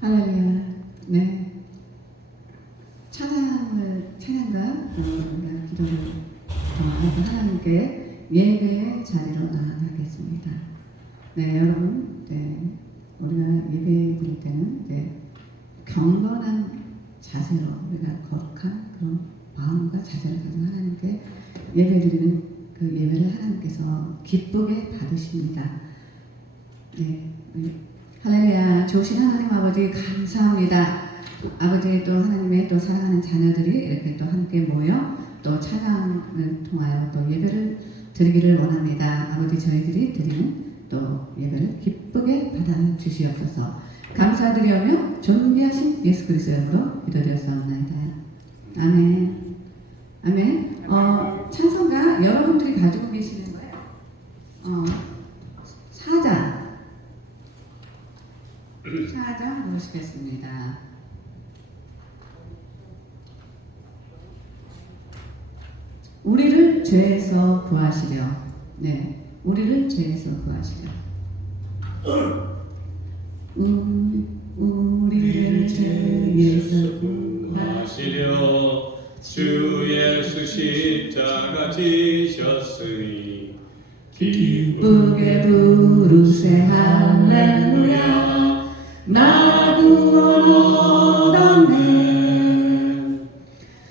할렐루야. 네. 찬양과 우리가 기도를 하고 하나님께 예배의 자리로 나아가겠습니다. 네, 여러분, 네, 우리가 예배 드릴 때는 경건한 자세로 우리가 거룩한 그런 마음과 자세를 가지고 하나님께 예배 드리는 그 예배를 하나님께서 기쁘게 받으십니다. 네. 할렐루야. 좋으신 하나님 아버지 감사합니다. 아버지 또 하나님의 또 사랑하는 자녀들이 이렇게 또 함께 모여 또 찬양을 통하여 또 예배를 드리기를 원합니다. 아버지 저희들이 드리는 또 예배를 기쁘게 받아 주시옵소서. 감사드리며 존귀하신 예수 그리스도의 이름으로 기도드렸사옵나이다. 아멘. 아멘. 찬송가 여러분들이 가지고 계시는 거예요. 사장 모시겠습니다. 우리를 죄에서 구하시려. 네, 우리를 죄에서 구하시려. 우리를 죄에서 구하시려. 주 예수 십자가 지셨으니 기쁘게 부르세 할렐루야. 나 구원 얻었네.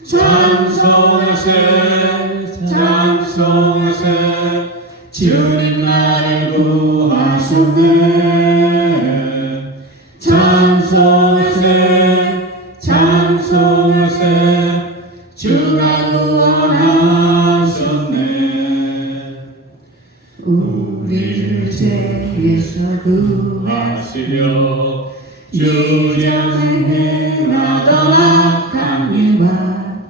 찬송하세 찬송하세 주님 나를 구하셨네. 찬송하세 찬송하세 주가 구원하셨네. 우리를 죄에서 구하시려. 주전에 행하던 악한 일과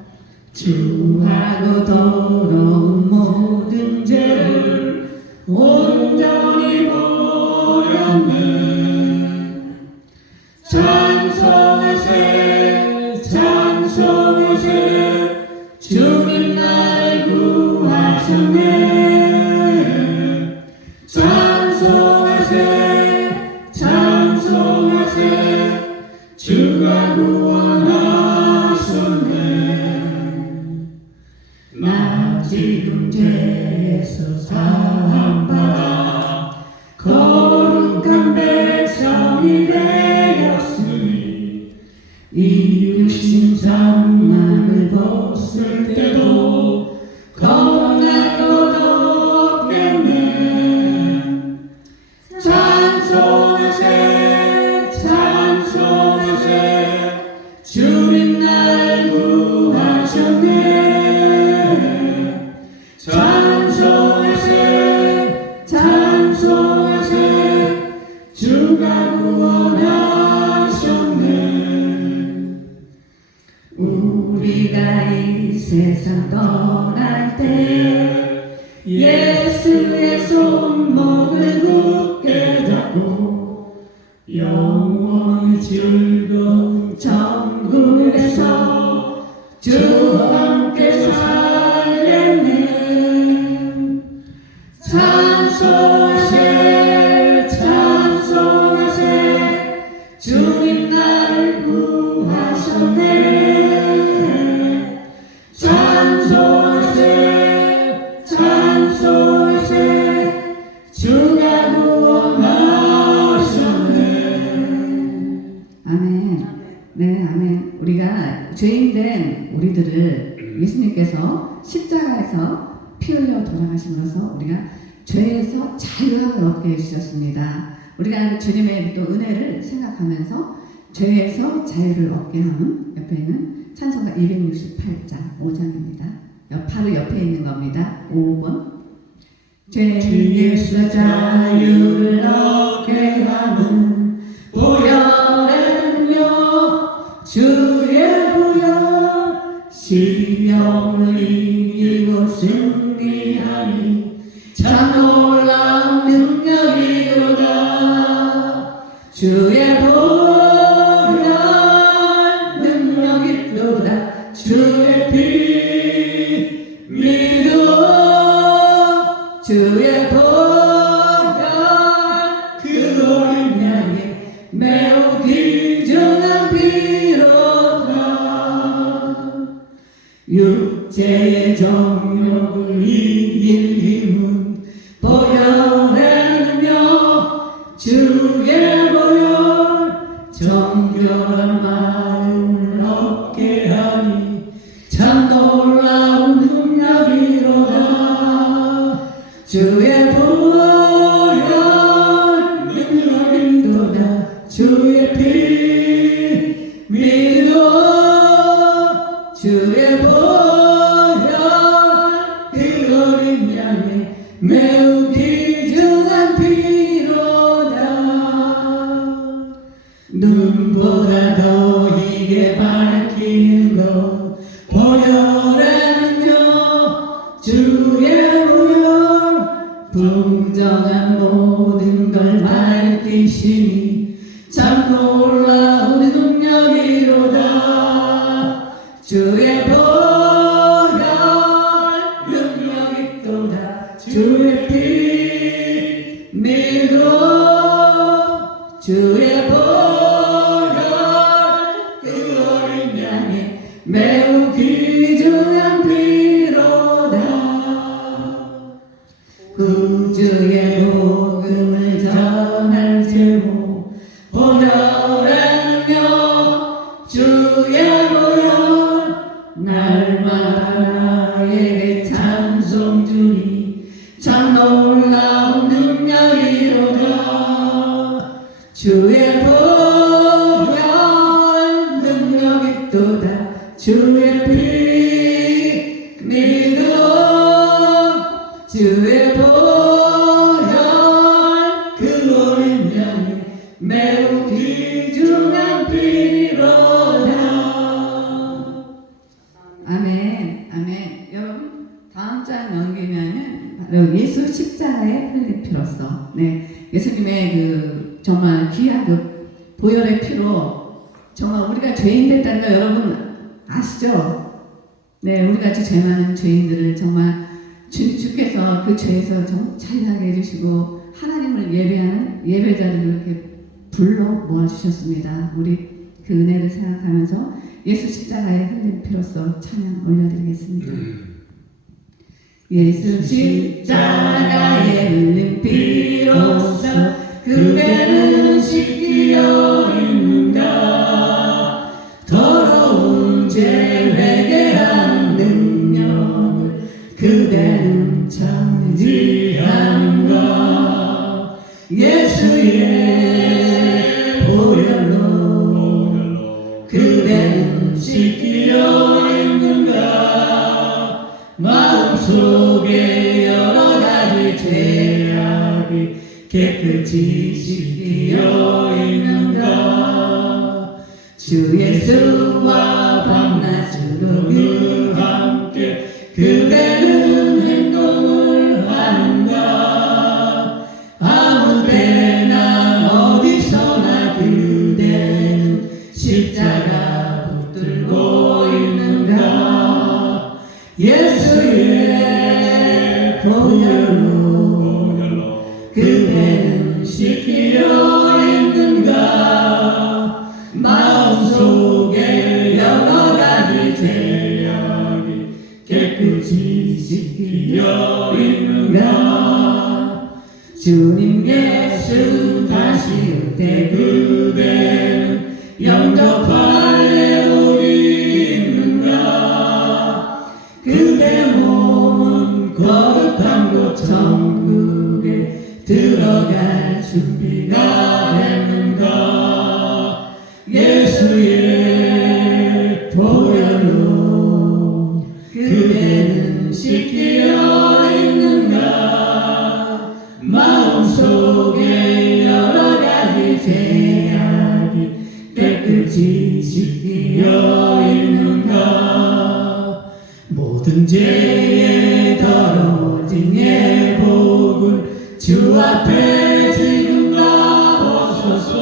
주하고 더러운 모든 죄를 온전히 버렸네. 찬송하세 찬송하세 주님 나를 구하셨네. 찬송하세 찬송하세 주가 구원하셨네. 나 지금 죄에서 사함받아 거룩한 백성이 되었으니 이루신 장막을 벗을 때도 겁날 것 없겠네. 찬송하세 찬송하세 주님 나를 구하셨네. 찬송하세 찬송하세 주가 구원하셨네. 우리가 이 세상 떠날 때 예수의 손목을 굳게 잡고 영원히 즐거운 천국에서 주와 함께 살겠네. 찬송하세 찬송하세 주님 나를 구하셨네. 찬송하세 찬송하세 주가 구원하셨네. 아멘. 네, 아멘. 우리가 죄인된 우리들을 예수님께서 십자가에서 피 흘려 돌아가심으로써 우리가 죄에서 자유함을 얻게 해주셨습니다. 우리가 주님의 또 은혜를 생각하면서 죄에서 자유를 얻게 하는 옆에 있는 찬송가 268장 5장입니다. 바로 옆에 있는 겁니다. 5번. 죄에서 자유를 얻게 하는 보혈은요 주의 보혈 시험을 이기고 승리하니 참 놀라운 능력이로다. 주의 보혈 능력이로다. 주의 피 믿어 주의 보혈 그 어린 양이 매우 기적 육체의 정욕을 이길 힘은 보혈에는요 주의 보혈 정결한 마음을 얻게 하니 참 놀라운 능력이로다. 주의 보혈 능력이로다. 주의 피 믿어 주의 보혈 그 어린 양의 매우 귀중한 피로다. 눈보다 더 희게 밝히는 것 보혈에는요 주의 보혈 풍성한 모든 걸 밝히시니 참 놀라운 능력이로다. 주의 보혈 능력이 또다. 주의 피 믿어 주의 보혈 그 어린 양의 매우 귀중한 피로다. 구주의 복음을 전할 제목 보혈에는요 주의 보혈 날마다 나에게 찬송 주니 참 놀라운 능력이로다. 주의 보혈 능력이 또다. 주의 피 믿어 주의 보혈 그 어린 양의 매우 귀중한 피로다. 아멘, 아멘. 여러분 다음 장 넘기면은 바로 예수 십자가의 흘린 피로써, 네, 예수님의 그 정말 귀한 그 보혈의 피로 정말 우리가 죄인 됐다는 거 여러분 아시죠? 네, 우리 같이 죄 많은 죄인들을 정말 주께서 그 죄에서 자유하게 해주시고 하나님을 예배하는 예배자를 이렇게 불러 모아주셨습니다. 우리 그 은혜를 생각하면서 예수 십자가의 흘린 피로써 찬양 올려드리겠습니다. 예수 십자가의 흘린 피로써 그대는 씻기어 있는가. 더러운 죄 회개하는 능력을 그대는 참지 않은가. 예수의 보혈로 그대는 씻기어 있는가. 마음속에 여러 가지 죄악이 깨끗이 씻기어 있는가. 주 예수와 밤낮으로 늘 함께 그대는 행동을 하는가. 아무 때나 어디서나 그대는 십자가 붙들고 있는가. 예수의 보혈로 그대는 씻기어 있는가. 마음속에 여러 가지 죄악이 깨끗이 씻기어 있는가. 주님 예수 다시 올 때 그대는 영접할 우리 있는가. 그대 몸은 거룩한 곳 천국에 들어갈 준비가 됐는가. 예수의 보혈로 그대는 씻기어 있는가. 마음속에 여러 가지 죄악이 깨끗이 씻기어 있는가. 모든 죄에 더러워진 예복을 주 앞에 지금 다 벗어서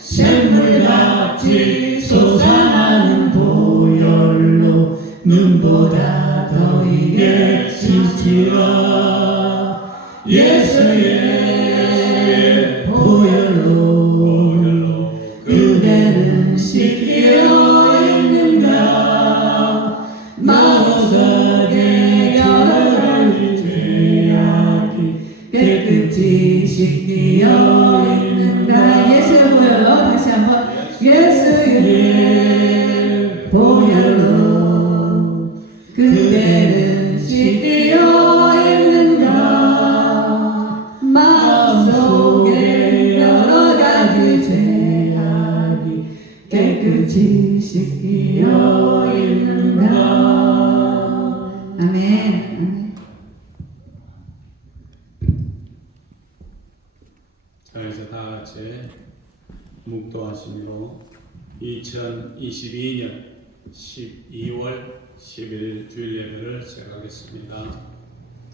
샘물같이 솟아나는 보혈로 눈보다 더 이게 씻지라. 예수의 보혈로 그대는 씻기어 있는가. 인도하심으로 2022년 12월 11일 주일 예배를 시작하겠습니다.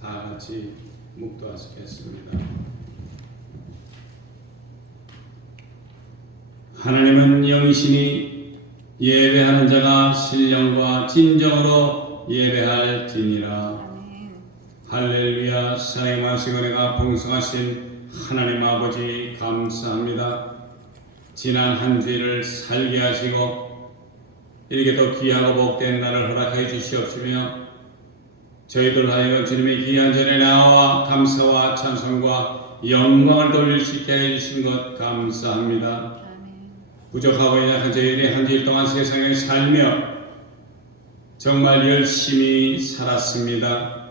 다 같이 묵도하시겠습니다. 하나님은 영이시니 예배하는 자가 신령과 진정으로 예배할지니라. 할렐루야. 사임하시고 은혜가 풍성하신 하나님 아버지 감사합니다. 지난 한 주일을 살게 하시고 이렇게 더 귀하고 복된 날을 허락하여 주시옵시며 저희들 하여금 주님의 귀한 전에 나와 감사와 찬송과 영광을 돌릴 수 있게 해주신 것 감사합니다. 부족하고 연약한 저희들이 한 주일 동안 세상에 살며 정말 열심히 살았습니다.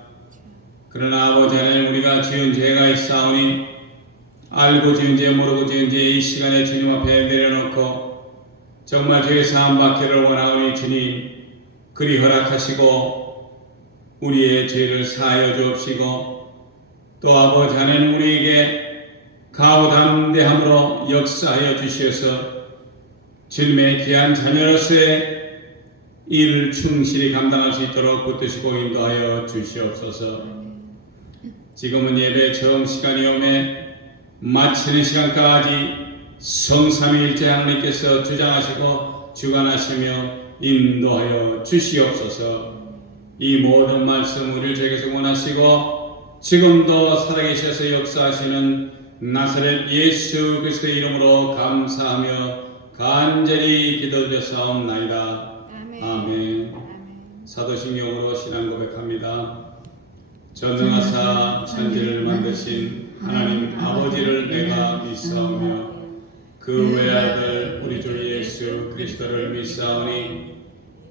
그러나 아버지 하나님, 우리가 지은 죄가 있사오니 알고 지은 죄 모르고 지은 죄 이 시간에 주님 앞에 내려놓고 정말 죄 사함 받기를 원하오니 주님 그리 허락하시고 우리의 죄를 사하여 주옵시고 또 아버지 하나님 우리에게 가오담대함으로 역사하여 주시어서 주님의 귀한 자녀로서의 일을 충실히 감당할 수 있도록 붙드시고 인도하여 주시옵소서. 지금은 예배 처음 시간이 오매 마치는 시간까지 성삼위일체 하나님께서 주장하시고 주관하시며 인도하여 주시옵소서. 이 모든 말씀 우리를 저에게서 원하시고 지금도 살아계셔서 역사하시는 나사렛 예수 그리스도의 이름으로 감사하며 간절히 기도드렸사옵나이다. 아멘. 사도신경으로 신앙 고백합니다. 전능하사 천지를 만드신 하나님 아버지를 내가 믿사오며 그 외아들 우리 주 예수 그리스도를 믿사오니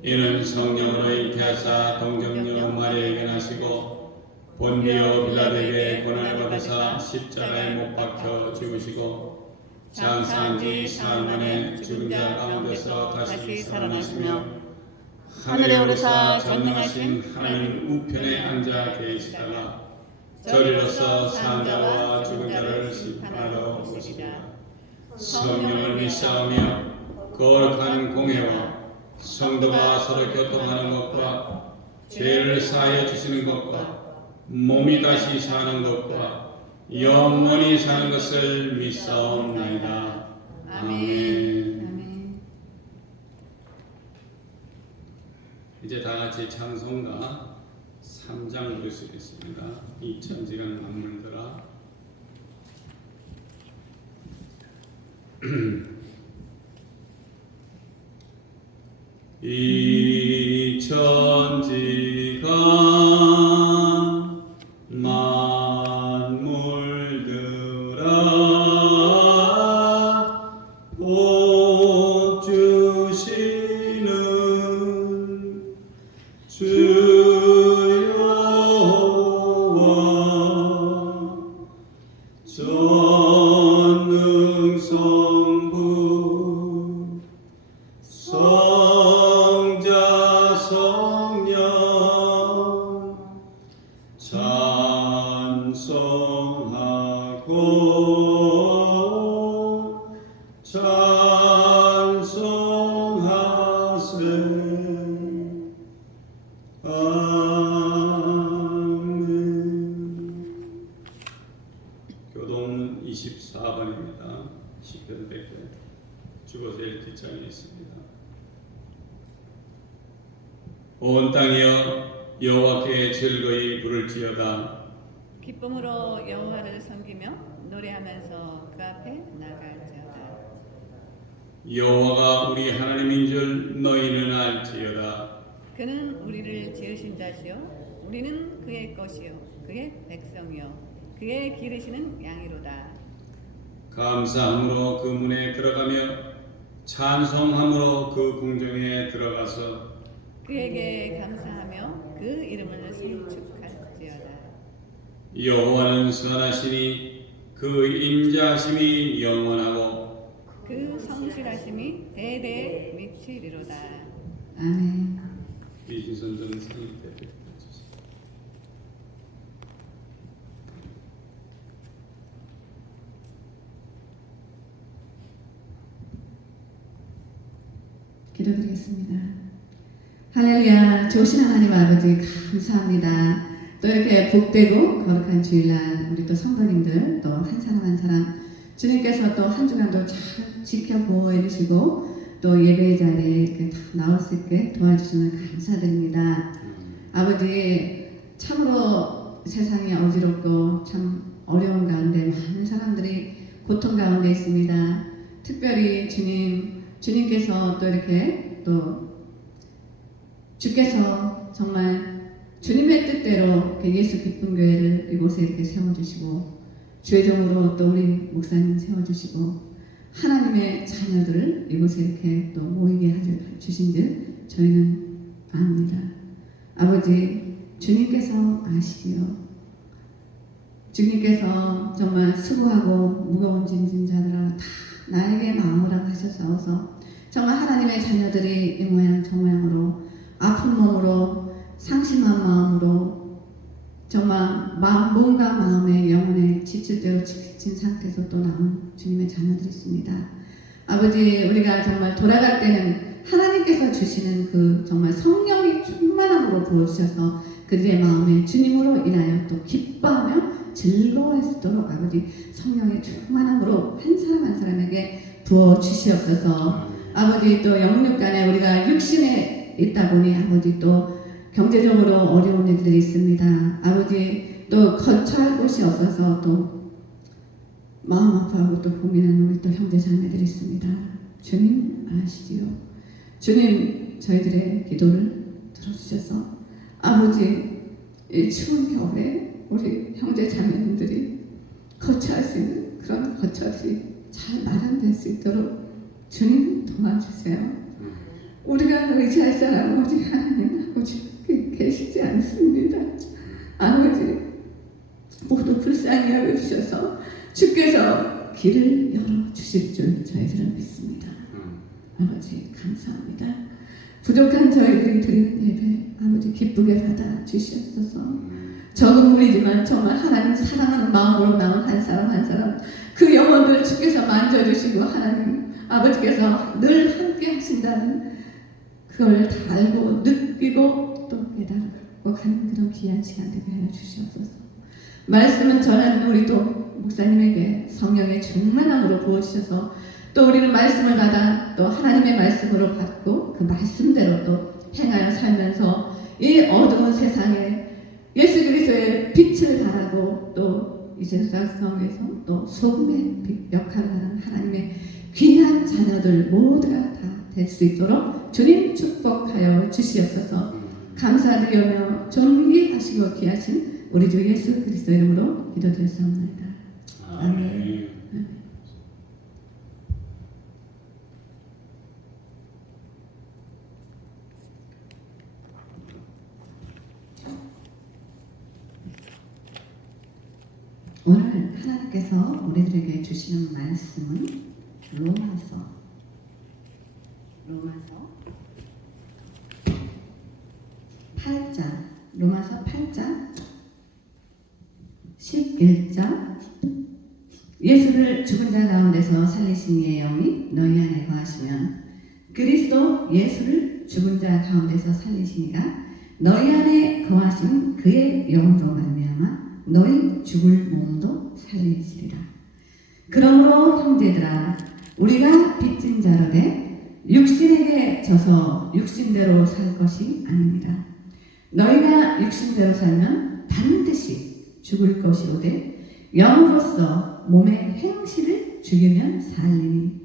이는 성령으로 잉태하사 동정녀 마리아에게 나시고 본디오 빌라도에게 고난을 받으사 십자가에 못 박혀 죽으시고 장사한 지 사흘 만에 죽은 자 가운데서 다시 살아나시며 하늘에 오르사 전능하신 하나님 우편에 앉아 계시다가 저리로서 산 자와 죽은 자를 심판하러 오시리라. 성령을 믿사오며 거룩한 공회와 성도가 서로 교통하는 것과 죄를 사하여 주시는 것과 몸이 다시 사는 것과 영원히 사는 것을 믿사옵나이다. 아멘. 이제 다 같이 찬송가 3장 부르시겠습니다. 이 천지간 만물들아. 이 천지가 만물들아 복 주시는 주여와 전능성부 성자 성령 찬송하고 찬송하세. 아멘. 교동 24번입니다. 시편 100회 주보세일 뒷장에 있습니다. 온 땅이여 여호와께 즐거이 부를지어다. 기쁨으로 여호와를 섬기며 노래하면서 그 앞에 나갈지어다. 여호와가 우리 하나님인 줄 너희는 알지어다. 그는 우리를 지으신 자시요 우리는 그의 것이요 그의 백성이요 그의 기르시는 양이로다. 감사함으로 그 문에 들어가며 찬송함으로 그 궁정에 들어가서 그에게 감사하며 그 이름을 송축할지어다. 여호와는 선하시니 그 인자하심이 영원하고 그 성실하심이 대대에 미치리로다. 아멘. 이진선 전사님 대표해 주시죠. 기도드리겠습니다. 할렐루야. 좋으신 하나님 아버지 감사합니다. 또 이렇게 복되고 거룩한 주일날 우리 또 성도님들 또 한 사람 한 사람 주님께서 또 한 주간도 잘 지켜 보호해 주시고 또 예배 자리에 이렇게 다 나올 수 있게 도와주시면 감사드립니다. 아버지 참으로 세상이 어지럽고 참 어려운 가운데 많은 사람들이 고통 가운데 있습니다. 특별히 주님께서 또 이렇게 또 주께서 정말 주님의 뜻대로 예수 기쁜 교회를 이곳에 이렇게 세워주시고 주의 종으로 또 우리 목사님 세워주시고 하나님의 자녀들을 이곳에 이렇게 또 모이게 해주신 줄 저희는 압니다. 아버지 주님께서 아시지요. 주님께서 정말 수고하고 무거운 짐진 자들아 다 나에게 나오라 하셔서 정말 하나님의 자녀들이 이 모양 저 모양으로 아픈 몸으로 상심한 마음으로 정말 몸과 마음의 영혼에 지칠 대로 지친 상태에서 또 나온 주님의 자녀들이 있습니다. 아버지 우리가 정말 돌아갈 때는 하나님께서 주시는 그 정말 성령이 충만함으로 부어주셔서 그들의 마음에 주님으로 인하여 또 기뻐하며 즐거워했도록 아버지 성령의 충만함으로 한 사람 한 사람에게 부어주시옵소서. 아버지 또 영육간에 우리가 육신에 있다 보니 아버지 또 경제적으로 어려운 일들이 있습니다. 아버지 또 거처할 곳이 없어서 또 마음 아파하고 또 고민하는 우리 또 형제 자매들이 있습니다. 주님 아시지요. 주님 저희들의 기도를 들어주셔서 아버지 이 추운 겨울에 우리 형제 자매님들이 거처할 수 있는 그런 거처들이 잘 마련될 수 있도록 주님 도와주세요. 우리가 의지할 사람 오직 하나님 아버지밖에 계시지 않습니다. 아버지 모두 불쌍히 여겨주셔서 주께서 길을 열어주실 줄 저희들은 믿습니다. 아버지 감사합니다. 부족한 저희들이 드리는 예배 아버지 기쁘게 받아 주시옵소서. 적은 무리지만 정말 하나님 사랑하는 마음으로 나온 한 사람 한 사람 그 영혼들 주께서 만져주시고 하나님 아버지께서 늘 함께 하신다는 그걸 다 알고 느끼고 또 깨달고 가는 그런 귀한 시간 되게 하여 주시옵소서. 말씀은 전하는 우리 또 목사님에게 성령의 충만함으로 부어주셔서 또 우리는 말씀을 받아 또 하나님의 말씀으로 받고 그 말씀대로 또 행하여 살면서 이 어두운 세상에 예수 그리스도의 빛을 발하고 또 이 세상에서 또 소금의 빛 역할을 하는 하나님의 귀한 자녀들 모두가 다 될 수 있도록 주님 축복하여 주시옵소서. 감사드리며 존귀하시고 귀하신 우리 주 예수 그리스도 이름으로 기도드렸사옵나이다. 아멘. 오늘 하나님께서 우리들에게 주시는 말씀은 로마서 8장 11절 예수를 죽은 자 가운데서 살리신 이의 영이 너희 안에 거하시면 그리스도 예수를 죽은 자 가운데서 살리시니가 너희 안에 거하신 그의 영으로 말미암아 너희 죽을 몸도 살리시리라. 그러므로 형제들아 우리가 빚진 자로되 육신에게 져서 육신대로 살 것이 아닙니다. 너희가 육신대로 살면 반드시 죽을 것이오되 영으로서 몸의 행실을 죽이면 살리니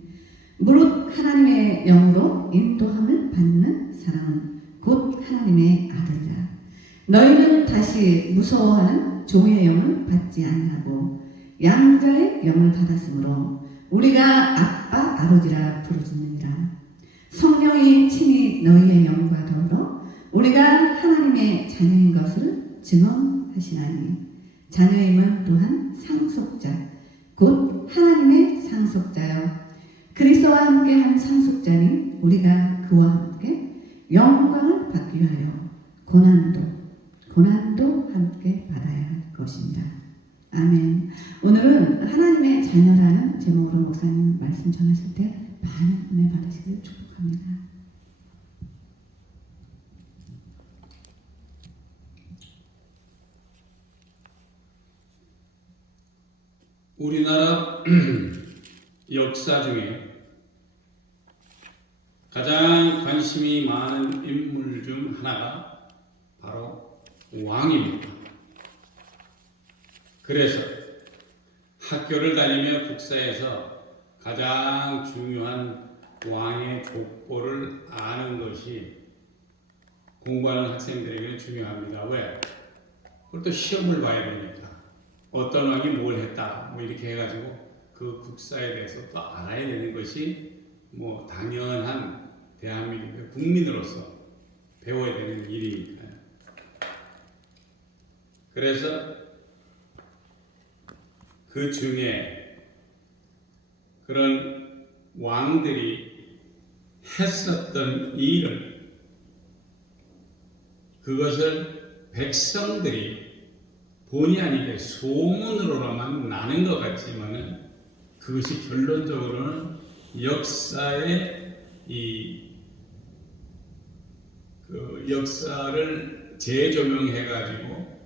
무릇 하나님의 영으로 인도함을 받는 사람은 곧 하나님의 아들이라. 너희는 다시 무서워하는 종의 영을 받지 아니하고 양자의 영을 받았으므로 우리가 아빠 아버지라 부르짖느니라. 성령이 친히 너희의 영과 더불어 우리가 하나님의 자녀인 것을 증언하시나니 자녀임은 또한 상속자 곧 하나님의 상속자여 그리스도와 함께한 상속자니 우리가 그와 함께 영광을 받기 위하여 고난도 함께 받아야 할 것입니다. 아멘. 오늘은 하나님의 자녀라는 제목으로 목사님 말씀 전하실 때 많은 은혜 받으시길 축복합니다. 우리나라 역사 중에 가장 관심이 많은 인물 중 하나가 바로 왕입니다. 그래서 학교를 다니며 국사에서 가장 중요한 왕의 족보를 아는 것이 공부하는 학생들에게는 중요합니다. 왜? 그걸 또 시험을 봐야 되니까. 어떤 왕이 뭘 했다, 뭐 이렇게 해가지고 그 국사에 대해서 또 알아야 되는 것이 뭐 당연한 대한민국의 국민으로서 배워야 되는 일이니까요. 그래서 그 중에 그런 왕들이 했었던 일을, 그것을 백성들이 본의 아니게 소문으로만 나는 것 같지만은 그것이 결론적으로는 역사의 그 역사를 재조명해 가지고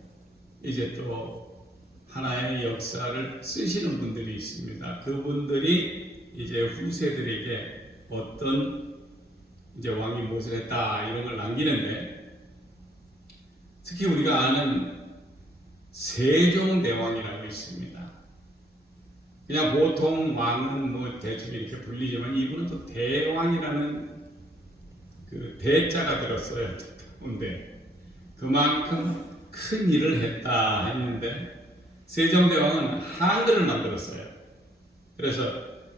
이제 또 하나의 역사를 쓰시는 분들이 있습니다. 그분들이 이제 후세들에게 어떤 이제 왕이 무엇을 했다 이런 걸 남기는데, 특히 우리가 아는 세종대왕이라고 있습니다. 그냥 보통 왕은 뭐 대충 이렇게 불리지만 이분은 또 대왕이라는 그 대자가 들었어요. 근데 그만큼 큰 일을 했다 했는데, 세종대왕은 한글을 만들었어요. 그래서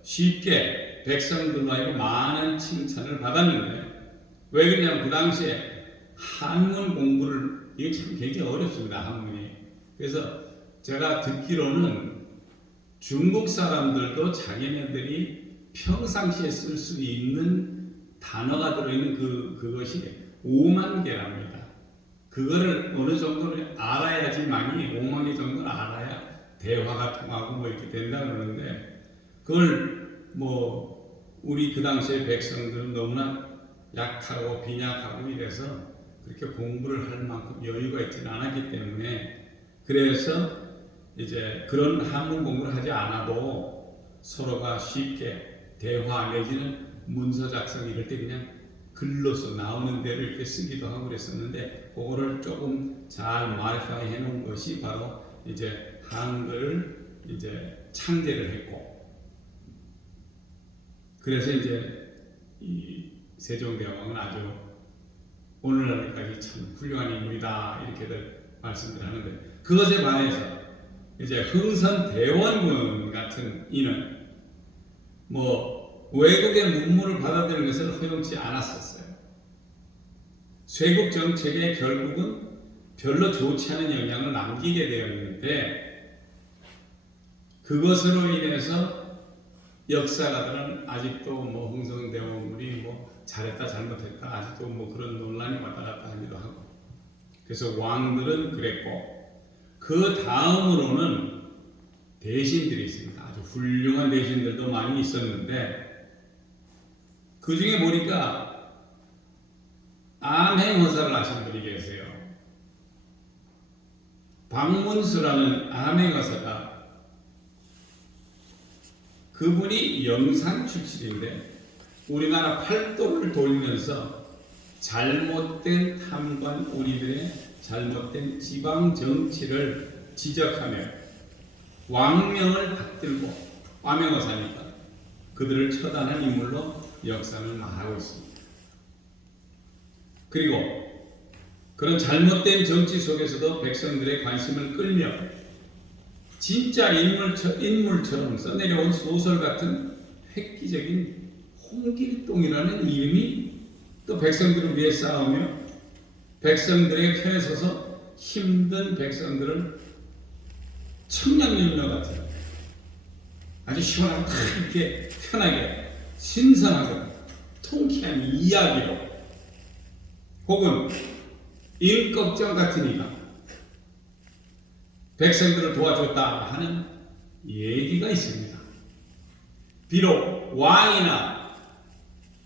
쉽게 백성들로 하여금 많은 칭찬을 받았는데, 왜 그러냐면 그 당시에 한문 공부를, 이게 참 굉장히 어렵습니다. 한문이. 그래서 제가 듣기로는 중국 사람들도 자기네들이 평상시에 쓸 수 있는 단어가 들어있는 그것이 5만 개랍니다. 그거를 어느 정도는 알아야지만이, 5만 개 정도는 알아야 대화가 통하고 뭐 이렇게 된다 그러는데, 그걸 뭐 우리 그 당시에 백성들은 너무나 약하고 빈약하고 이래서 그렇게 공부를 할 만큼 여유가 있지는 않았기 때문에, 그래서 이제 그런 한문 공부를 하지 않아도 서로가 쉽게 대화 내지는 문서 작성 이럴 때 그냥 글로서 나오는 대로 이렇게 쓰기도 하고 그랬었는데, 그거를 조금 잘 마이파이 해놓은 것이 바로 이제 한글을 이제 창제를 했고, 그래서 이제 이 세종대왕은 아주 오늘날까지 참 훌륭한 인물이다 이렇게들 말씀을 하는데, 그것에 반해서 이제 흥선대원군 같은 이는 뭐 외국의 문물을 받아들이는 것을 허용치 않았었어요. 쇄국 정책에 결국은 별로 좋지 않은 영향을 남기게 되었는데, 그것으로 인해서 역사가들은 아직도 뭐 흥선대원군이 뭐 잘했다 잘못했다 아직도 뭐 그런 논란이 왔다 갔다 하기도 하고, 그래서 왕들은 그랬고, 그 다음으로는 대신들이 있습니다. 아주 훌륭한 대신들도 많이 있었는데, 그 중에 보니까 암행어사를 하신 분이 계세요. 박문수라는 암행어사가, 그분이 영산 출신인데 우리나라 팔도를 돌면서 잘못된 탐관, 우리들의 잘못된 지방 정치를 지적하며 왕명을 받들고, 암행어사니까 그들을 처단한 인물로 역사는 말하고 있습니다. 그리고 그런 잘못된 정치 속에서도 백성들의 관심을 끌며 진짜 인물처럼 써내려온 소설 같은 획기적인 홍길동이라는 이름이 또 백성들을 위해 싸우며 백성들의 편에 서서 힘든 백성들을 청량열매 같은 아주 시원하고 딱 이렇게 편하게 신선하고 통쾌한 이야기로, 혹은 인걱정 같은 이가 백성들을 도와줬다 하는 얘기가 있습니다. 비록 왕이나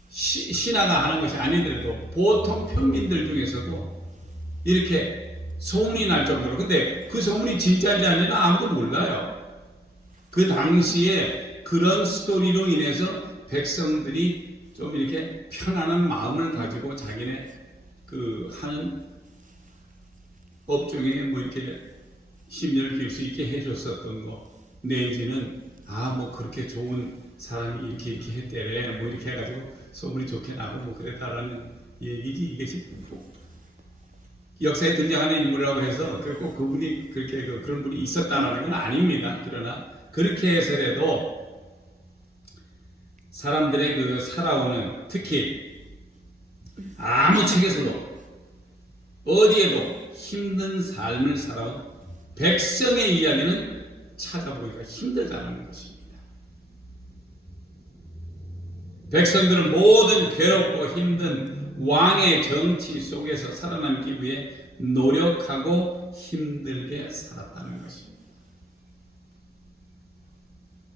신하가 하는 것이 아니더라도 보통 평민들 중에서도 이렇게 소문이 날 정도로, 근데 그 소문이 진짜인지 아닌지 아무도 몰라요. 그 당시에 그런 스토리로 인해서 백성들이 좀 이렇게 편안한 마음을 가지고 자기네 그 하는 업종에 뭐 이렇게 심려를 기울 수 있게 해줬었던 거, 내지는 뭐 그렇게 좋은 사람이 이렇게 했대래 뭐 이렇게 해가지고 소문이 좋게 나고 뭐 그랬다라는 얘기지. 이것이 역사에 등장하는 인물이라고 해서 꼭 그분이 그렇게 그런 분이 있었다는 건 아닙니다. 그러나 그렇게 해서라도 사람들의 그 살아오는, 특히 아무 책에서도 어디에도 힘든 삶을 살아온 백성의 이야기는 찾아보기가 힘들다는 것입니다. 백성들은 모든 괴롭고 힘든 왕의 정치 속에서 살아남기 위해 노력하고 힘들게 살았다는 것입니다.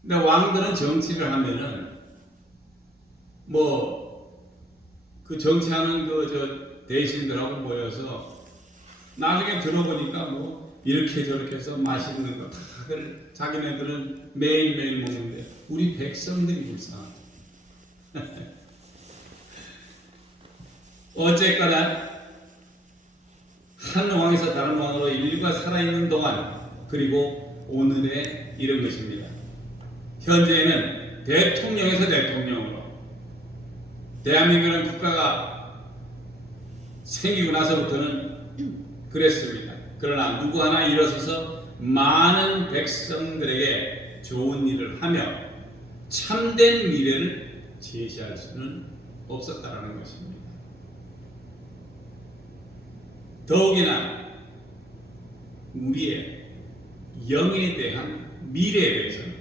근데 왕들은 정치를 하면은 뭐 그 정치하는 그 대신들하고 모여서 나중에 들어보니까 뭐 이렇게 저렇게 해서 맛있는 거 다들 자기네들은 매일매일 먹는데 우리 백성들이 불쌍하다. 어쨌거나 한 왕에서 다른 왕으로 인류가 살아있는 동안, 그리고 오늘의 이런 것입니다. 현재는 대통령에서 대통령으로, 대한민국은 국가가 생기고 나서부터는 그랬습니다. 그러나 누구 하나 일어서서 많은 백성들에게 좋은 일을 하며 참된 미래를 제시할 수는 없었다라는 것입니다. 더욱이나 우리의 영에 대한 미래에 대해서는,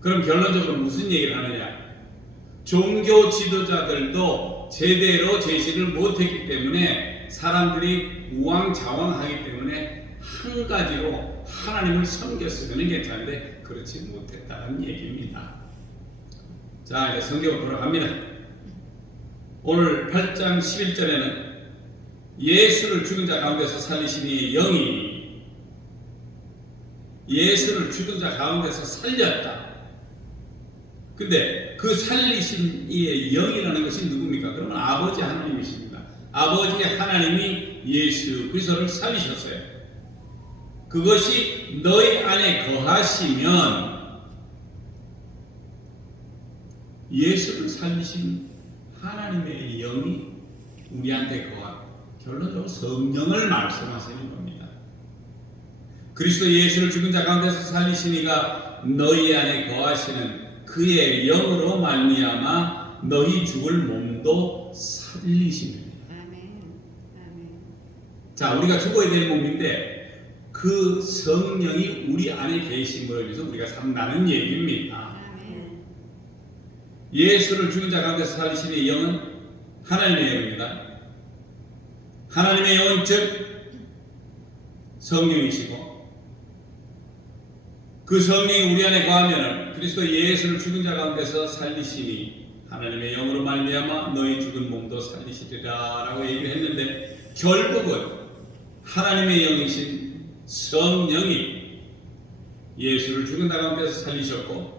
그럼 결론적으로 무슨 얘기를 하느냐? 종교 지도자들도 제대로 제시를 못했기 때문에 사람들이 우왕좌왕하기 때문에 한 가지로 하나님을 섬겼으면 괜찮은데 그렇지 못했다는 얘기입니다. 자, 이제 성경으로 돌아갑니다. 오늘 8장 11절에는 예수를 죽은 자 가운데서 살리신 이의 영이 예수를 죽은 자 가운데서 살렸다. 근데 그 살리신 이의 영이라는 것이 누굽니까? 그러면 아버지 하나님이십니다. 아버지 하나님이 예수 그리스도를 살리셨어요. 그것이 너희 안에 거하시면 예수를 살리신 하나님의 영이 우리한테 결론적으로 성령을 말씀하시는 겁니다. 그리스도 예수를 죽은 자 가운데서 살리신 이가 너희 안에 거하시는 그의 영으로 말미암아 너희 죽을 몸도 살리십니다. 자, 우리가 죽어야 될 몸인데 그 성령이 우리 안에 계심으로 인해서 우리가 산다는 얘기입니다. 예수를 죽은 자 가운데서 살리시는 영은 하나님의 영입니다. 하나님의 영은 즉 성령이시고, 그 성령이 우리 안에 거하면 그리스도 예수를 죽은 자 가운데서 살리시니 하나님의 영으로 말미암아 너희 죽은 몸도 살리시리라 라고 얘기를 했는데, 결국은 하나님의 영이신 성령이 예수를 죽은 자 가운데서 살리셨고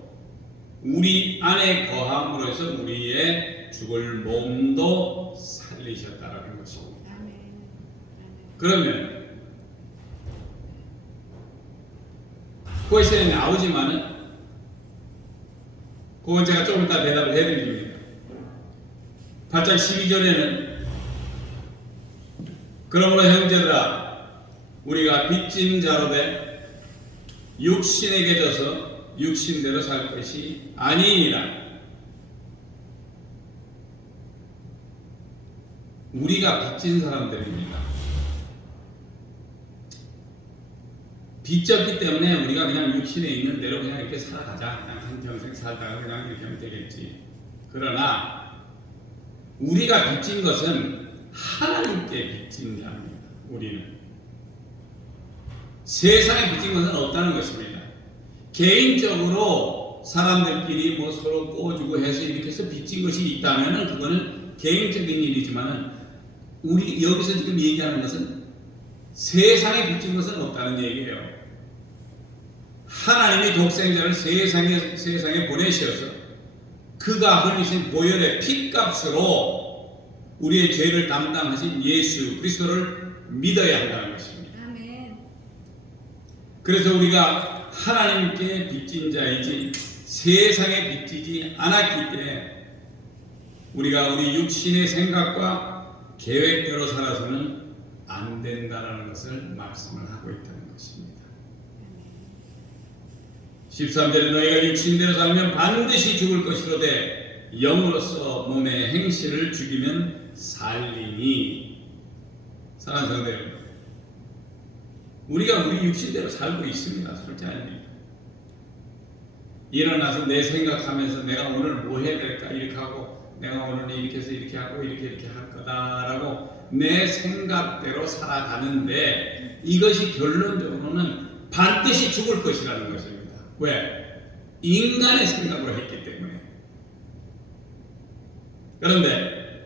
우리 안에 거함으로 해서 우리의 죽을 몸도 살리셨다라는 것입니다. 그러면 question 나오지만은 그건 제가 조금 이따 대답을 해드립니다. 8장 12절에는 그러므로 형제들아 우리가 빚진 자로 돼 육신에게 져서 육신대로 살 것이 아니니라. 우리가 빚진 사람들입니다. 빚졌기 때문에 우리가 그냥 육신에 있는 대로 그냥 이렇게 살아가자. 그냥 한평생 살다가 그냥 이렇게 하면 되겠지. 그러나 우리가 빚진 것은 하나님께 빚진 자입니다. 우리는 세상에 빚진 것은 없다는 것입니다. 개인적으로 사람들끼리 뭐 서로 꼬주고 해서 이렇게 해서 빚진 것이 있다면은 그거는 개인적인 일이지만은 우리 여기서 지금 얘기하는 것은 세상에 빚진 것은 없다는 얘기예요. 하나님이 독생자를 세상에 보내셔서 그가 흘리신 보혈의 피값으로 우리의 죄를 담당하신 예수 그리스도를 믿어야 한다는 것입니다. 아멘. 그래서 우리가 하나님께 빚진 자이지 세상에 빚지지 않았기 때문에 우리가 우리 육신의 생각과 계획대로 살아서는 안 된다는 것을 말씀을 하고 있다는 것입니다. 13절에 너희가 육신대로 살면 반드시 죽을 것이로되 영으로서 몸의 행실을 죽이면 살리니. 사랑하는 성도 여러분, 우리가 우리 육신대로 살고 있습니다. 솔직히 아닙니다. 일어나서 내 생각하면서 내가 오늘 뭐 해야 될까 이렇게 하고 내가 오늘은 이렇게 해서 이렇게 하고 이렇게 할 거다라고 내 생각대로 살아가는데 이것이 결론적으로는 반드시 죽을 것이라는 것입니다. 왜? 인간의 생각으로 했기 때문에. 그런데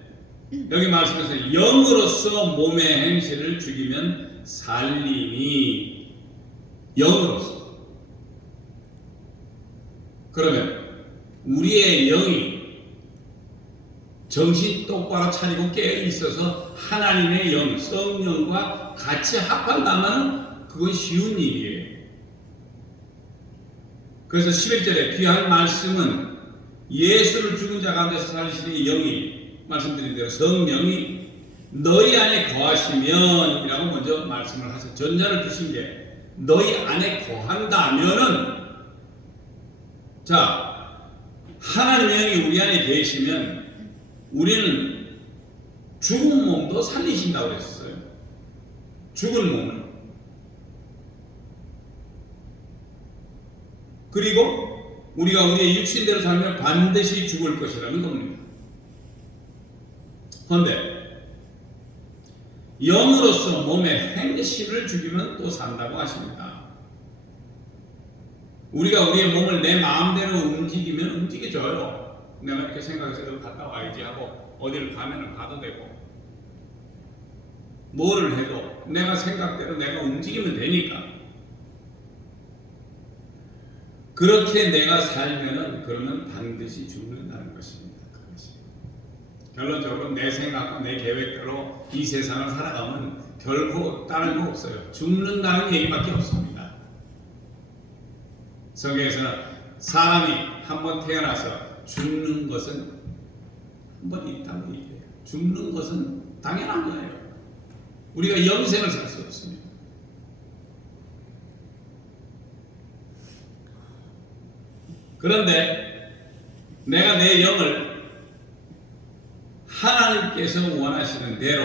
여기 말씀에서 영으로서 몸의 행실을 죽이면 살리니. 영으로서. 그러면 우리의 영이 정신 똑바로 차리고 깨어 있어서 하나님의 영, 성령과 같이 합한다면 그건 쉬운 일이에요. 그래서 11절에 귀한 말씀은 예수를 죽은 자 가운데서 살리시는 영이, 말씀드린 대로 성령이 너희 안에 거하시면 이라고 먼저 말씀을 하셔서 전자를 주신 게 너희 안에 거한다면은, 자, 하나님의 영이 우리 안에 계시면 우리는 죽은 몸도 살리신다고 했어요. 죽은 몸을. 그리고 우리가 우리의 육신대로 살면 반드시 죽을 것이라는 겁니다. 그런데 영으로서 몸의 행실을 죽이면 또 산다고 하십니다. 우리가 우리의 몸을 내 마음대로 움직이면 움직여줘요. 내가 이렇게 생각해서 갔다 와야지 하고 어디를 가면은 가도 되고 뭐를 해도 내가 생각대로 내가 움직이면 되니까. 그렇게 내가 살면은 그러면 반드시 죽는다는 것입니다. 그것이. 결론적으로 내 생각과 내 계획대로 이 세상을 살아가면 결코 다른 거 없어요. 죽는다는 얘기밖에 없습니다. 성경에서는 사람이 한번 태어나서 죽는 것은 한번 있다고 얘기해요. 죽는 것은 당연한 거예요. 우리가 영생을 살 수 없습니다. 그런데 내가 내 영을 하나님께서 원하시는 대로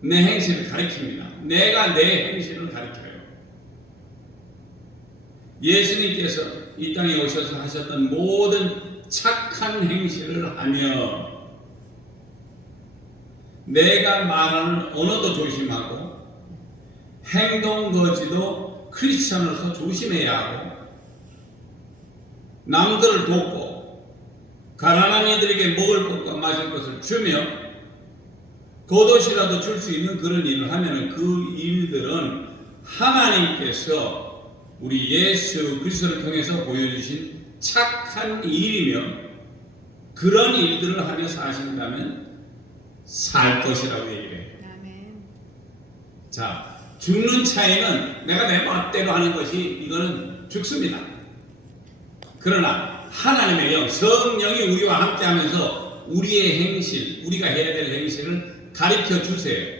내 행실을 가리킵니다. 내가 내 행실을 가리켜요. 예수님께서 이 땅에 오셔서 하셨던 모든 착한 행실을 하며 내가 말하는 언어도 조심하고 행동 거지도 크리스천으로서 조심해야 하고 남들을 돕고 가난한 이들에게 먹을 것과 마실 것을 주며 겉옷이라도 줄 수 있는 그런 일을 하면 그 일들은 하나님께서 우리 예수 그리스도를 통해서 보여주신 착한 일이며 그런 일들을 하며 사신다면 살 것이라고 얘기를 해요. 아멘. 자, 죽는 차이는 내가 내 멋대로 하는 것이 이거는 죽습니다. 그러나 하나님의 영, 성령이 우리와 함께 하면서 우리의 행실, 우리가 해야 될 행실을 가르쳐 주세요.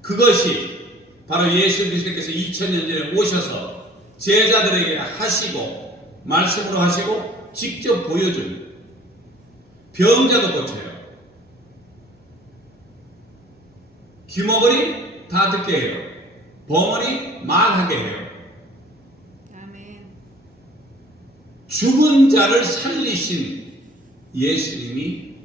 그것이 바로 예수 그리스도께서 2000년 전에 오셔서 제자들에게 하시고 말씀으로 하시고 직접 보여준 병자도 고쳐요. 귀머거리 다 듣게 해요. 벙어리 말하게 해요. 아멘. 죽은 자를 살리신 예수님이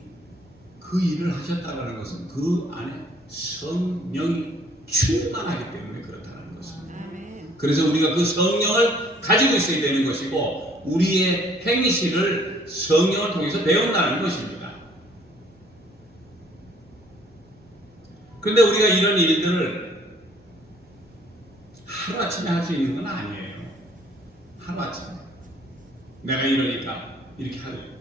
그 일을 하셨다는 것은 그 안에 성령이 충만하기 때문에 그렇다는 것입니다. 아멘. 그래서 우리가 그 성령을 가지고 있어야 되는 것이고 우리의 행실을 성령을 통해서 배운다는 것입니다. 그런데 우리가 이런 일들을 하루아침에 할 수 있는 건 아니에요. 하루아침에 내가 이러니까 이렇게 하래요.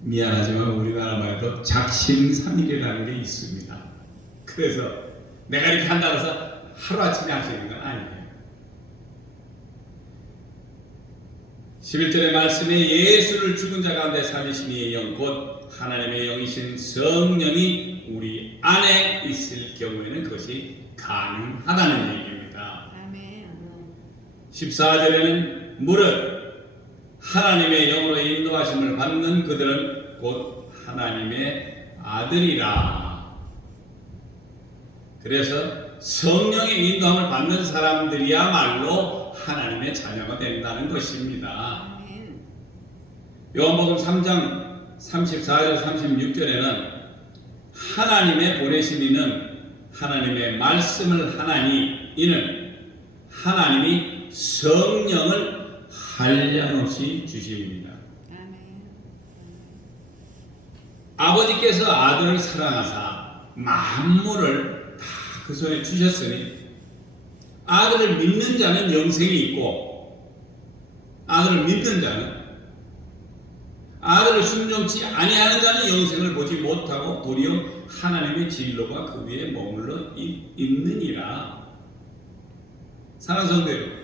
미안하지만 우리나라 말에도 작심삼일이라는 게 있습니다. 그래서 내가 이렇게 한다고 해서 하루아침에 할 수 있는 건 아니에요. 11절의 말씀에 예수를 죽은 자 가운데 살리신 이의 영 곧 하나님의 영이신 성령이 우리 안에 있을 경우에는 그것이 가능하다는 얘기입니다. 아멘. 14절에는 무릇 하나님의 영으로 인도하심을 받는 그들은 곧 하나님의 아들이라. 그래서 성령의 인도함을 받는 사람들이야말로 하나님의 자녀가 된다는 것입니다. 아멘. 요한복음 3장 34절 36절에는 하나님의 보내신 이는 하나님의 말씀을 하나니 이는 하나님이 성령을 한량없이 주십니다. 아멘. 아버지께서 아들을 사랑하사 만물을 다 그 손에 주셨으니 아들을 믿는 자는 영생이 있고 아들을 믿는 자는 아들을 순종치 아니하는 자는 영생을 보지 못하고 도리어 하나님의 진로가 그 위에 머물러 있느니라. 사랑하는 성도 여러분,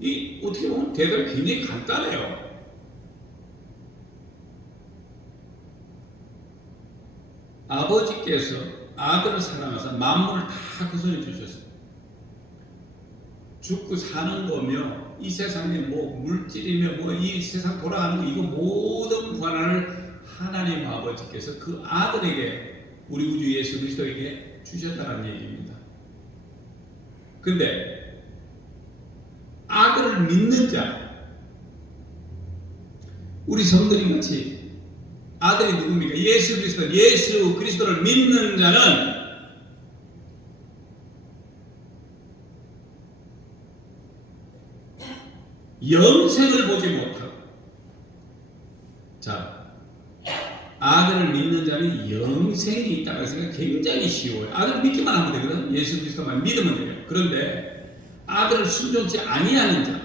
이 어떻게 보면 대답이 굉장히 간단해요. 아버지께서 아들을 사랑하사 만물을 다 그 손에 주셨어요. 죽고 사는 거며 이 세상에 뭐 물질이며 뭐 이 세상 돌아가는 거 이거 모든 권한을 하나님 아버지께서 그 아들에게 우리 구주 예수 그리스도에게 주셨다는 얘기입니다. 근데 아들을 믿는 자, 우리 성도님 같이 아들이 누굽니까? 예수 그리스도를 믿는 자는 영생을 보지 못하고, 자, 아들을 믿는 자는 영생이 있다고 해서 굉장히 쉬워요. 아들을 믿기만 하면 되거든. 예수 그리스도만 믿으면 돼요. 그런데 아들을 순종치 아니하는 자,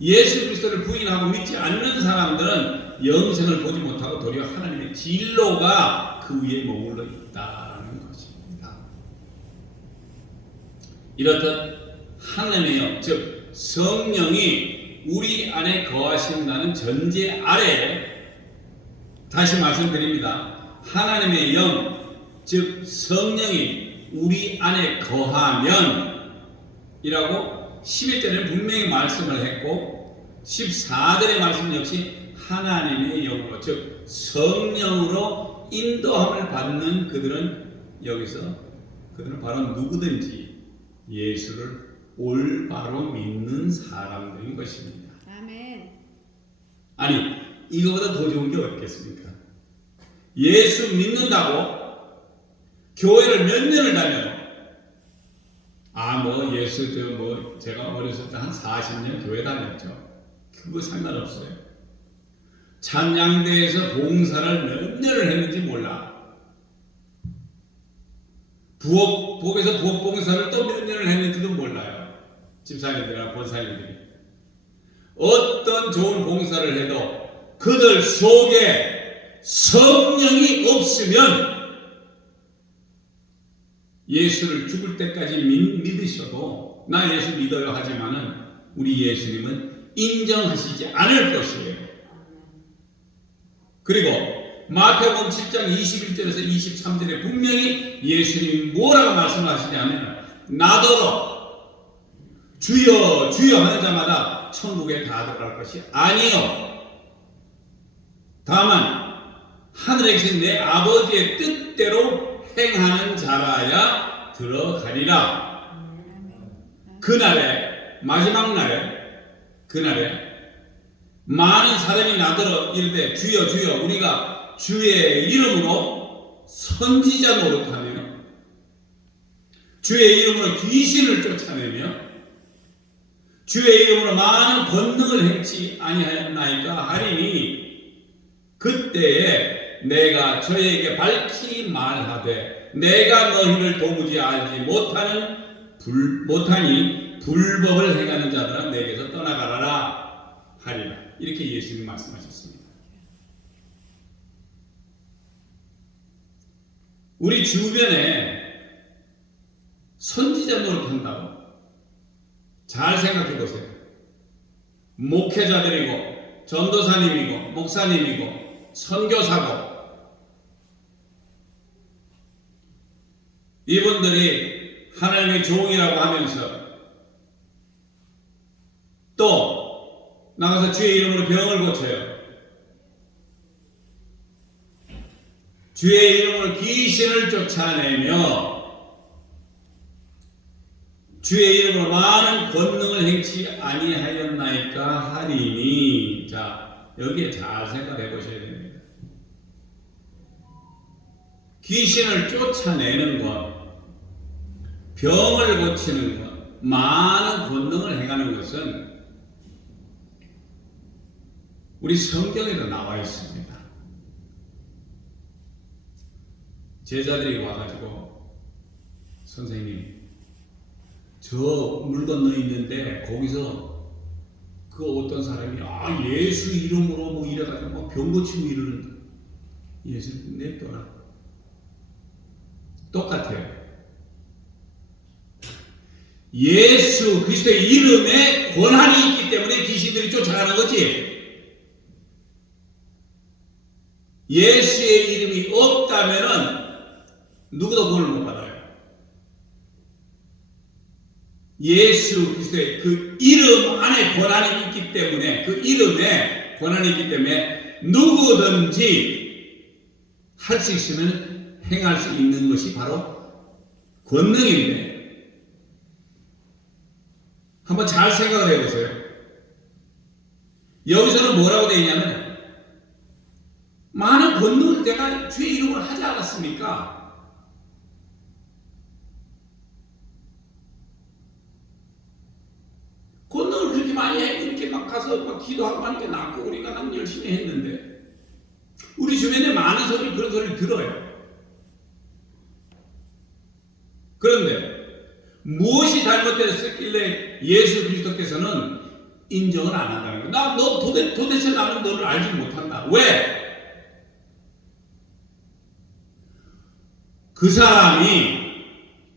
예수 그리스도를 부인하고 믿지 않는 사람들은 영생을 보지 못하고 도리어 하나님의 진로가 그 위에 머물러 있다는 것입니다. 이렇듯 하나님의 영, 즉 성령이 우리 안에 거하신다는 전제 아래에 다시 말씀드립니다. 하나님의 영, 즉 성령이 우리 안에 거하면 이라고 11절에 분명히 말씀을 했고 14절의 말씀 역시 하나님의 영으로 즉 성령으로 인도함을 받는 그들은 여기서 그들은 바로 누구든지 예수를 올바로 믿는 사람들인 것입니다. 아멘. 아니 이거보다 더 좋은 게 어딨겠습니까? 예수 믿는다고 교회를 몇 년을 다녀요. 뭐 예수 제가 어렸을 때 한 40년 교회 다녔죠. 그거 상관없어요. 찬양대에서 봉사를 몇 년을 했는지 몰라. 부엌에서 부엌 봉사를 또 몇 년을 했는지도 몰라요. 집사님들이나 권사님들이 어떤 좋은 봉사를 해도 그들 속에 성령이 없으면 예수를 죽을 때까지 믿으셔도 나 예수 믿어요 하지만은 우리 예수님은 인정하시지 않을 것이에요. 그리고 마태복음 7장 21절에서 23절에 분명히 예수님이 뭐라고 말씀하시냐면 나더러 주여 주여 하는 자마다 천국에 다 들어갈 것이 아니요 다만 하늘에 계신 내 아버지의 뜻대로 행하는 자라야 들어가리라. 그날에 마지막 날에 그날에 많은 사람이 나더러 이르되 주여 주여 우리가 주의 이름으로 선지자 노릇하며 주의 이름으로 귀신을 쫓아내며 주의 이름으로 많은 권능을 행치 아니하였나이까 하리니 그때에 내가 저에게 밝히 말하되 내가 너희를 도무지 알지 못하니 불법을 행하는 자들아 내게서 떠나가라 하리라. 이렇게 예수님 말씀하셨습니다. 우리 주변에 선지자 노릇한다고 잘 생각해 보세요. 목회자들이고 전도사님이고 목사님이고 선교사고 이분들이 하나님의 종이라고 하면서 또 나가서 주의 이름으로 병을 고쳐요. 주의 이름으로 귀신을 쫓아내며 주의 이름으로 많은 권능을 행치 아니하였나이까 하리니. 자, 여기에 잘 생각해 보셔야 됩니다. 귀신을 쫓아내는 것, 병을 고치는 것, 많은 권능을 행하는 것은 우리 성경에도 나와 있습니다. 제자들이 와가지고 선생님 저 물 건너 있는데 거기서 그 어떤 사람이 예수 이름으로 뭐 이래가지고 뭐 병 고치고 이러는데 예수 냅둬라. 똑같아요. 예수 그리스도의 이름에 권한이 있기 때문에 귀신들이 쫓아가는 거지. 예수의 이름이 없다면은 누구도 구원을 못 받아요. 예수 그리스도의 그 이름 안에 권한이 있기 때문에, 그 이름에 권한이 있기 때문에 누구든지 할 수 있으면 행할 수 있는 것이 바로 권능인데, 한번 잘 생각을 해보세요. 여기서는 뭐라고 되어 있냐면 많은 권능을 내가 주의 이름으로 하지 않았습니까? 권능을 그렇게 많이 해, 이렇게 막 가서 막 기도하고 하니까 낫고 우리가 난 열심히 했는데, 우리 주변에 많은 소리, 그런 소리를 들어요. 그런데 무엇이 잘못됐었길래 예수 그리스도께서는 인정을 안 한다는 거예요. 도대체 나는 너를 알지 못한다. 왜? 그 사람이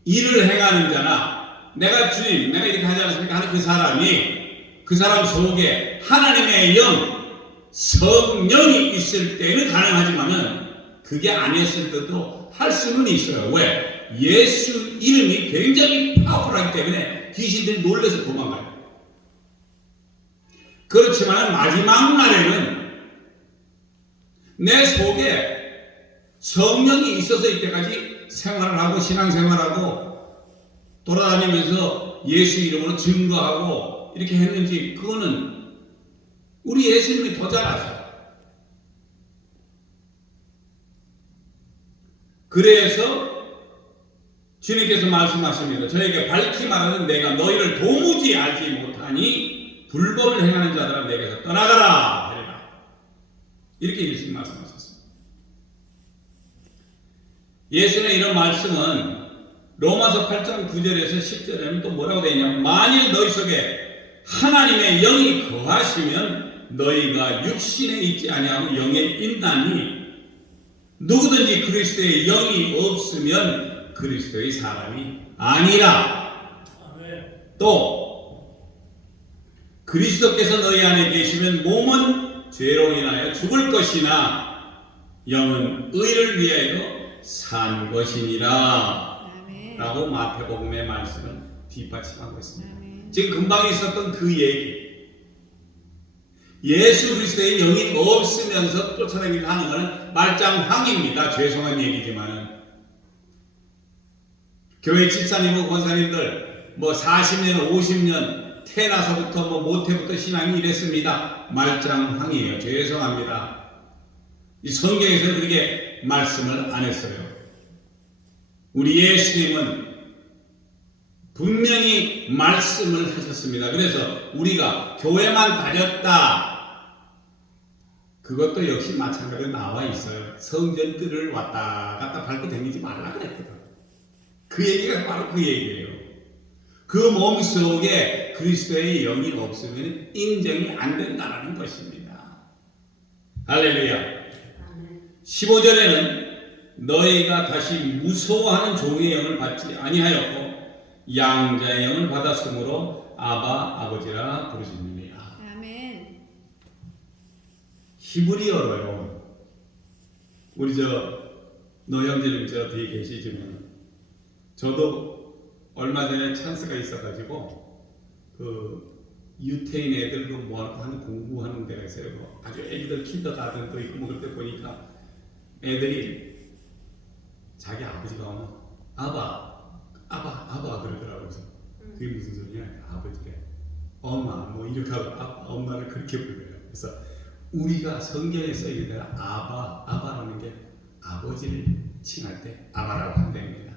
일을 행하는 자나 내가 주님, 내가 이렇게 하지 않았습니까? 하는 그 사람 속에 하나님의 영, 성령이 있을 때는 가능하지만은 그게 아니었을 때도 할 수는 있어요. 왜? 예수 이름이 굉장히 파워풀하기 때문에 귀신들이 놀라서 도망가요. 그렇지만 마지막 날에는 내 속에 성령이 있어서 이때까지 생활을 하고 신앙생활하고 돌아다니면서 예수 이름으로 증거하고 이렇게 했는지, 그거는 우리 예수님이 더 잘 아세요. 그래서 주님께서 말씀하십니다. 저에게 밝히 말하는 내가 너희를 도무지 알지 못하니 불법을 행하는 자들아 내게서 떠나가라 하리라. 이렇게 예수님 말씀하셨습니다. 예수님의 이런 말씀은 로마서 8장 9절에서 10절에는 또 뭐라고 되어 있냐면, 만일 너희 속에 하나님의 영이 거하시면 너희가 육신에 있지 아니하고 영에 있나니, 누구든지 그리스도의 영이 없으면 그리스도의 사람이 아니라. 또 그리스도께서 너희 안에 계시면 몸은 죄로 인하여 죽을 것이나 영은 의를 위하여 산 것이니라. 라고 마태복음의 말씀을 뒷받침하고 있습니다. 지금 금방 있었던 그 얘기, 예수 그리스도의 영이 없으면서 쫓아다니기를 하는 것은 말짱황입니다. 죄송한 얘기지만은, 교회 집사님과 권사님들 뭐 40년 50년 태어나서부터 뭐 모태부터 신앙이 이랬습니다. 말짱황이에요. 죄송합니다. 이 성경에서는 그렇게 말씀을 안 했어요. 우리 예수님은 분명히 말씀을 하셨습니다. 그래서 우리가 교회만 다녔다, 그것도 역시 마찬가지로 나와 있어요. 성전 뜰을 왔다 갔다 밟고 다니지 말라 그랬거든. 그 얘기가 바로 그 얘기예요. 그 몸속에 그리스도의 영이 없으면 인정이 안 된다는 것입니다. 할렐루야. 15절에는 너희가 다시 무서워하는 종의 영을 받지 아니하였고 양자의 영을 받았으므로 아바 아버지라 부르시느니라. 아멘. 히브리어로요. 우리 노영재님 뒤에 계시지만 저도 얼마 전에 찬스가 있어가지고 그 유태인 애들 그 모아놓고 하는 공부하는 데가 있어요. 뭐 아주 애기들 킨더가든도 있고 뭐 그때 보니까 애들이 자기 아버지가 오면 아바 그러더라고요. 그래서 그게 무슨 소리냐? 아버지래. 엄마 뭐 이렇게 하고 엄마를 그렇게 불러요. 그래서 우리가 성경에 써있는 대로 아바라는 게 아버지를 칭할 때 아바라고 한답니다.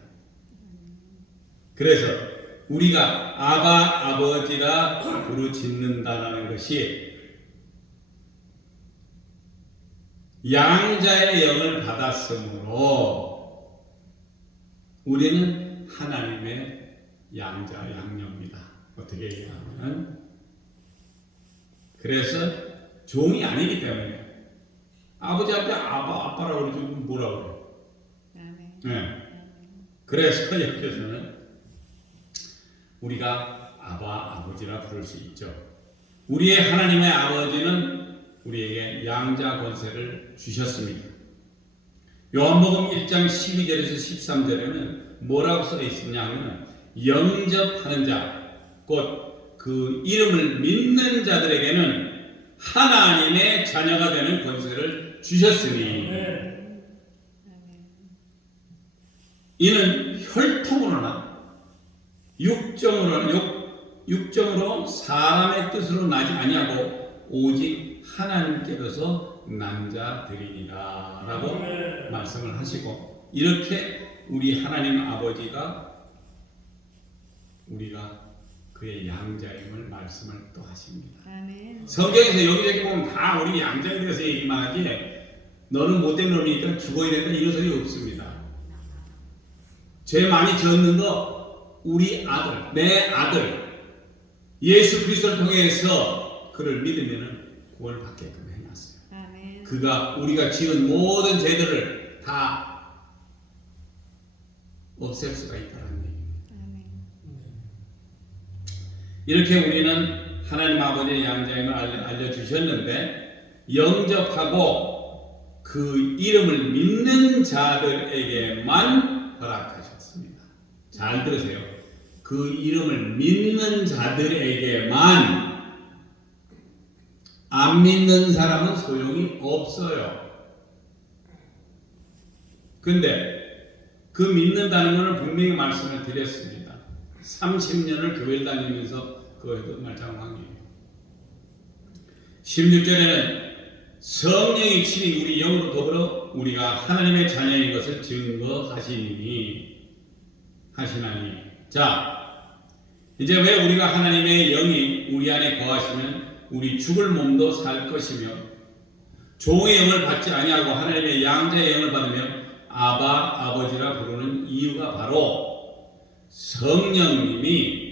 그래서 우리가 아버지라 부르짖는다라는 것이 양자의 영을 받았으므로 우리는 하나님의 양자입니다. 어떻게 얘기하면 그래서 종이 아니기 때문에 아버지한테 아빠라고 그러지 뭐라고 그래요? 아멘. 네. 그래서 여기서는 우리가 아버지라 부를 수 있죠. 우리의 하나님의 아버지는 우리에게 양자 권세를 주셨습니다. 요한복음 1장 12절에서 13절에는 뭐라고 써 있느냐 하면 영접하는 자, 곧 그 이름을 믿는 자들에게는 하나님의 자녀가 되는 권세를 주셨으니 이는 혈통으로나 육정으로 사람의 뜻으로 나지 아니하고 오직 하나님께로서 난 자들이니라 라고 말씀을 하시고 이렇게 우리 하나님 아버지가 우리가 그의 양자임을 말씀을 또 하십니다. 아멘. 성경에서 여기저기 보면 다 우리 양자에 대해서 얘기만 하지 너는 못된 놈이니까 죽어야 된다 이런 소리 없습니다. 죄 많이 지었는 거 우리 아들, 내 아들 예수 그리스도를 통해서 그를 믿으면 구원을 받게끔 해놨어요. 아멘. 그가 우리가 지은 모든 죄들을 다 없앨 수가 있다는 얘기입니다. 아멘. 이렇게 우리는 하나님 아버지의 양자임을 알려주셨는데 영접하고 그 이름을 믿는 자들에게만 허락하셨습니다. 잘 들으세요. 그 이름을 믿는 자들에게만 안 믿는 사람은 소용이 없어요. 근데 그 믿는다는 것은 분명히 말씀을 드렸습니다. 30년을 교회를 다니면서 그거에도 말장황이에요. 16절에는 성령이 친히 우리 영으로 더불어 우리가 하나님의 자녀인 것을 증거하시나니. 자, 이제 왜 우리가 하나님의 영이 우리 안에 거하시면 우리 죽을 몸도 살 것이며 종의 영을 받지 아니하고 하나님의 양자의 영을 받으며 아버지라 부르는 이유가 바로 성령님이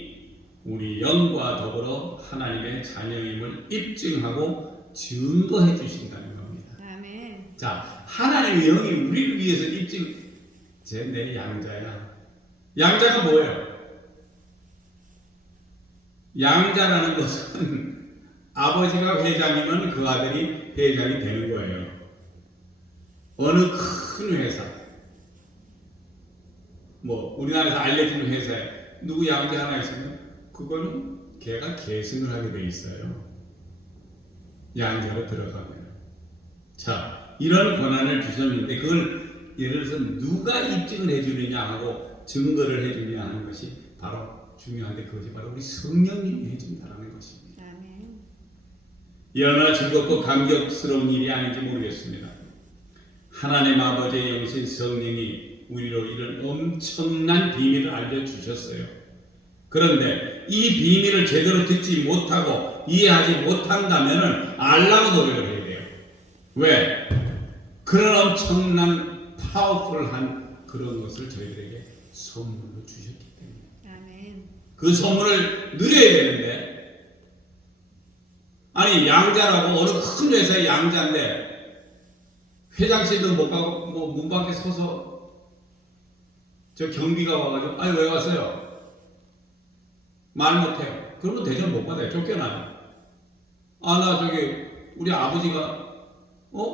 우리 영과 더불어 하나님의 자녀임을 입증하고 증거해 주신다는 겁니다. 아멘. 자, 하나님의 영이 우리를 위해서 쟤 내 양자야. 양자가 뭐예요? 양자라는 것은 아버지가 회장이면 그 아들이 회장이 되는 거예요. 어느 큰 회사, 뭐 우리나라에서 알려진 회사에 누구 양자 하나 있으면 그거는 걔가 계승을 하게 돼 있어요. 양자로 들어가면. 자, 이런 권한을 주셨는데 그걸 예를 들어서 누가 입증을 해주느냐 하고 증거를 해주느냐 하는 것이 바로 중요한데 그것이 바로 우리 성령님이 해준다는 것입니다. 아멘. 얼마나 즐겁고 감격스러운 일이 아닌지 모르겠습니다. 하나님 아버지의 영신 성령이 우리로 이런 엄청난 비밀을 알려주셨어요. 그런데 이 비밀을 제대로 듣지 못하고 이해하지 못한다면 알라고 노력을 해야 돼요. 왜? 그런 엄청난 파워풀한 그런 것을 저희들에게 선물로 주셨기 때문에 아멘. 그 선물을 누려야 되는데, 아니 양자라고 어느 큰 회사의 양자인데 회장실도 못 가고 뭐 문 밖에 서서 저 경비가 와가지고 아니 왜 왔어요? 말 못해요. 그러면 대접 못 받아요. 쫓겨나요. 아 나 저기 우리 아버지가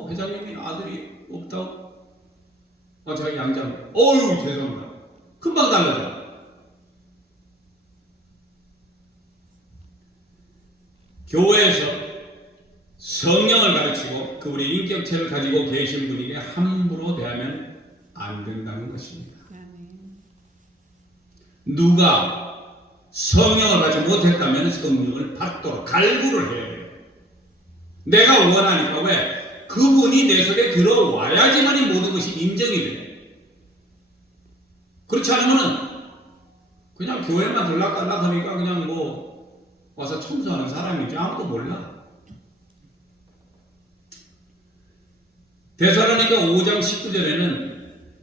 회장님이 아들이 없다고? 제가 양자입니다. 어휴 죄송합니다. 금방 달라져. 교회에서 성령을 가르치고 그분의 인격체를 가지고 계신 분에게 함부로 대하면 안 된다는 것입니다. 아멘. 누가 성령을 받지 못했다면 성령을 받도록 갈구를 해야 돼요. 내가 원하니까. 왜? 그분이 내 속에 들어와야지만 이 모든 것이 인정이 돼요. 그렇지 않으면 그냥 교회만 들락달락 하니까 그냥 뭐 와서 청소하는 사람이지 아무도 몰라. 데살로니가 5장 19절에는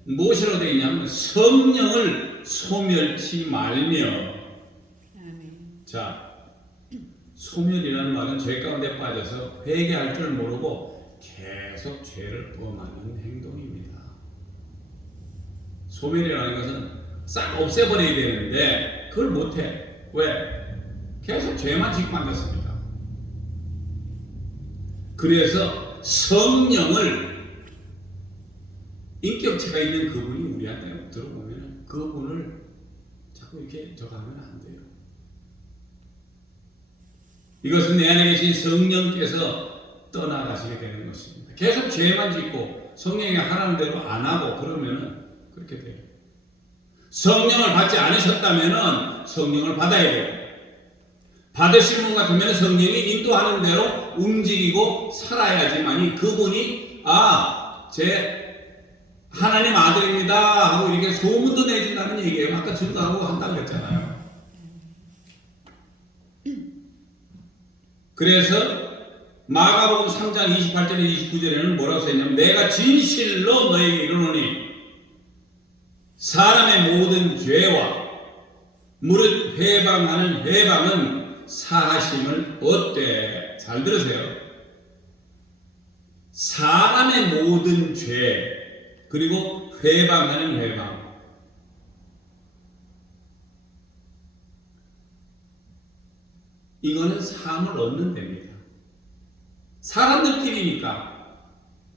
무엇이라고 되어 있냐면 성령을 소멸치 말며. 아멘. 자, 소멸이라는 말은 죄 가운데 빠져서 회개할 줄 모르고 계속 죄를 범하는 행동입니다. 소멸이라는 것은 싹 없애버려야 되는데 그걸 못해. 왜? 계속 죄만 짓고 앉았습니다. 그래서 성령을 인격체가 있는 그분이 우리한테 들어보면 그분을 자꾸 이렇게 저거 하면 안 돼요. 이것은 내 안에 계신 성령께서 떠나가시게 되는 것입니다. 계속 죄만 짓고 성령이 하라는 대로 안 하고 그러면은 그렇게 돼요. 성령을 받지 않으셨다면은 성령을 받아야 돼요. 받으신 분 같으면 성령이 인도하는 대로 움직이고 살아야지만이 그분이 제 하나님 아들입니다 하고 이렇게 소문도 내준다는 얘기예요. 아까 증거하고 한다고 했잖아요. 그래서 마가복음 3장 28절에 29절에는 뭐라고 써있냐면 내가 진실로 너에게 이르노니 사람의 모든 죄와 무릇 회방하는 회방은 사하심을 얻되. 잘 들으세요. 사람의 모든 죄 그리고 회방하는 회방. 이거는 사함을 얻는 데입니다. 사람들끼리니까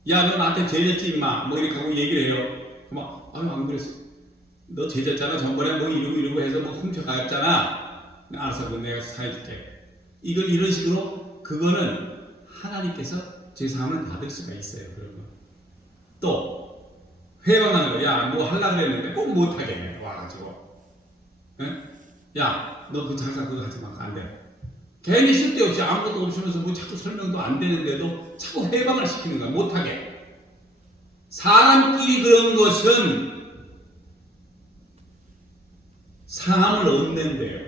야 너 나한테 죄졌지 임마 뭐 이렇게 하고 얘기를 해요. 막 아유 안 그랬어. 너 죄졌잖아. 전번에 뭐 이러고 해서 뭐 훔쳐갔잖아. 알았어 그럼 내가 사해줄게. 이걸 이런 식으로 그거는 하나님께서 죄사함을 받을 수가 있어요. 그러면 또 회방하는 거. 야 뭐 하려고 그랬는데 꼭 못하게 와가지고 야 너 그 장사 그거 하지 마. 안 돼. 괜히 쓸데없이 아무것도 없으면서 뭐 자꾸 설명도 안 되는데도 자꾸 회방을 시키는 거야. 못하게. 사람끼리 그런 것은 사함을 얻는데요.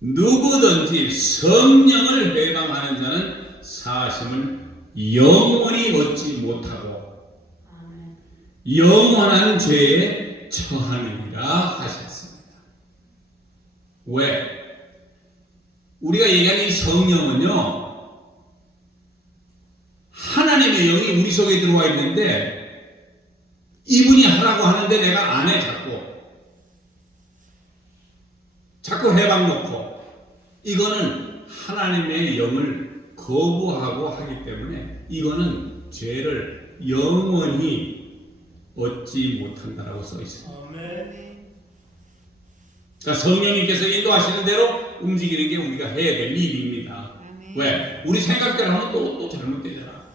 누구든지 성령을 회방하는 자는 사하심을 영원히 얻지 못하고 영원한 죄에 처하느니라 하셨습니다. 왜? 우리가 얘기하는 이 성령은요 하나님의 영이 우리 속에 들어와 있는데 이분이 하라고 하는데 내가 안 해. 자꾸 해방 놓고 이거는 하나님의 영을 거부하고 하기 때문에 이거는 죄를 영원히 얻지 못한다라고 써 있습니다. 자, 성령님께서 인도하시는 대로 움직이는 게 우리가 해야 될 일입니다. 아멘. 왜? 우리 생각대로 하면 또 잘못되잖아.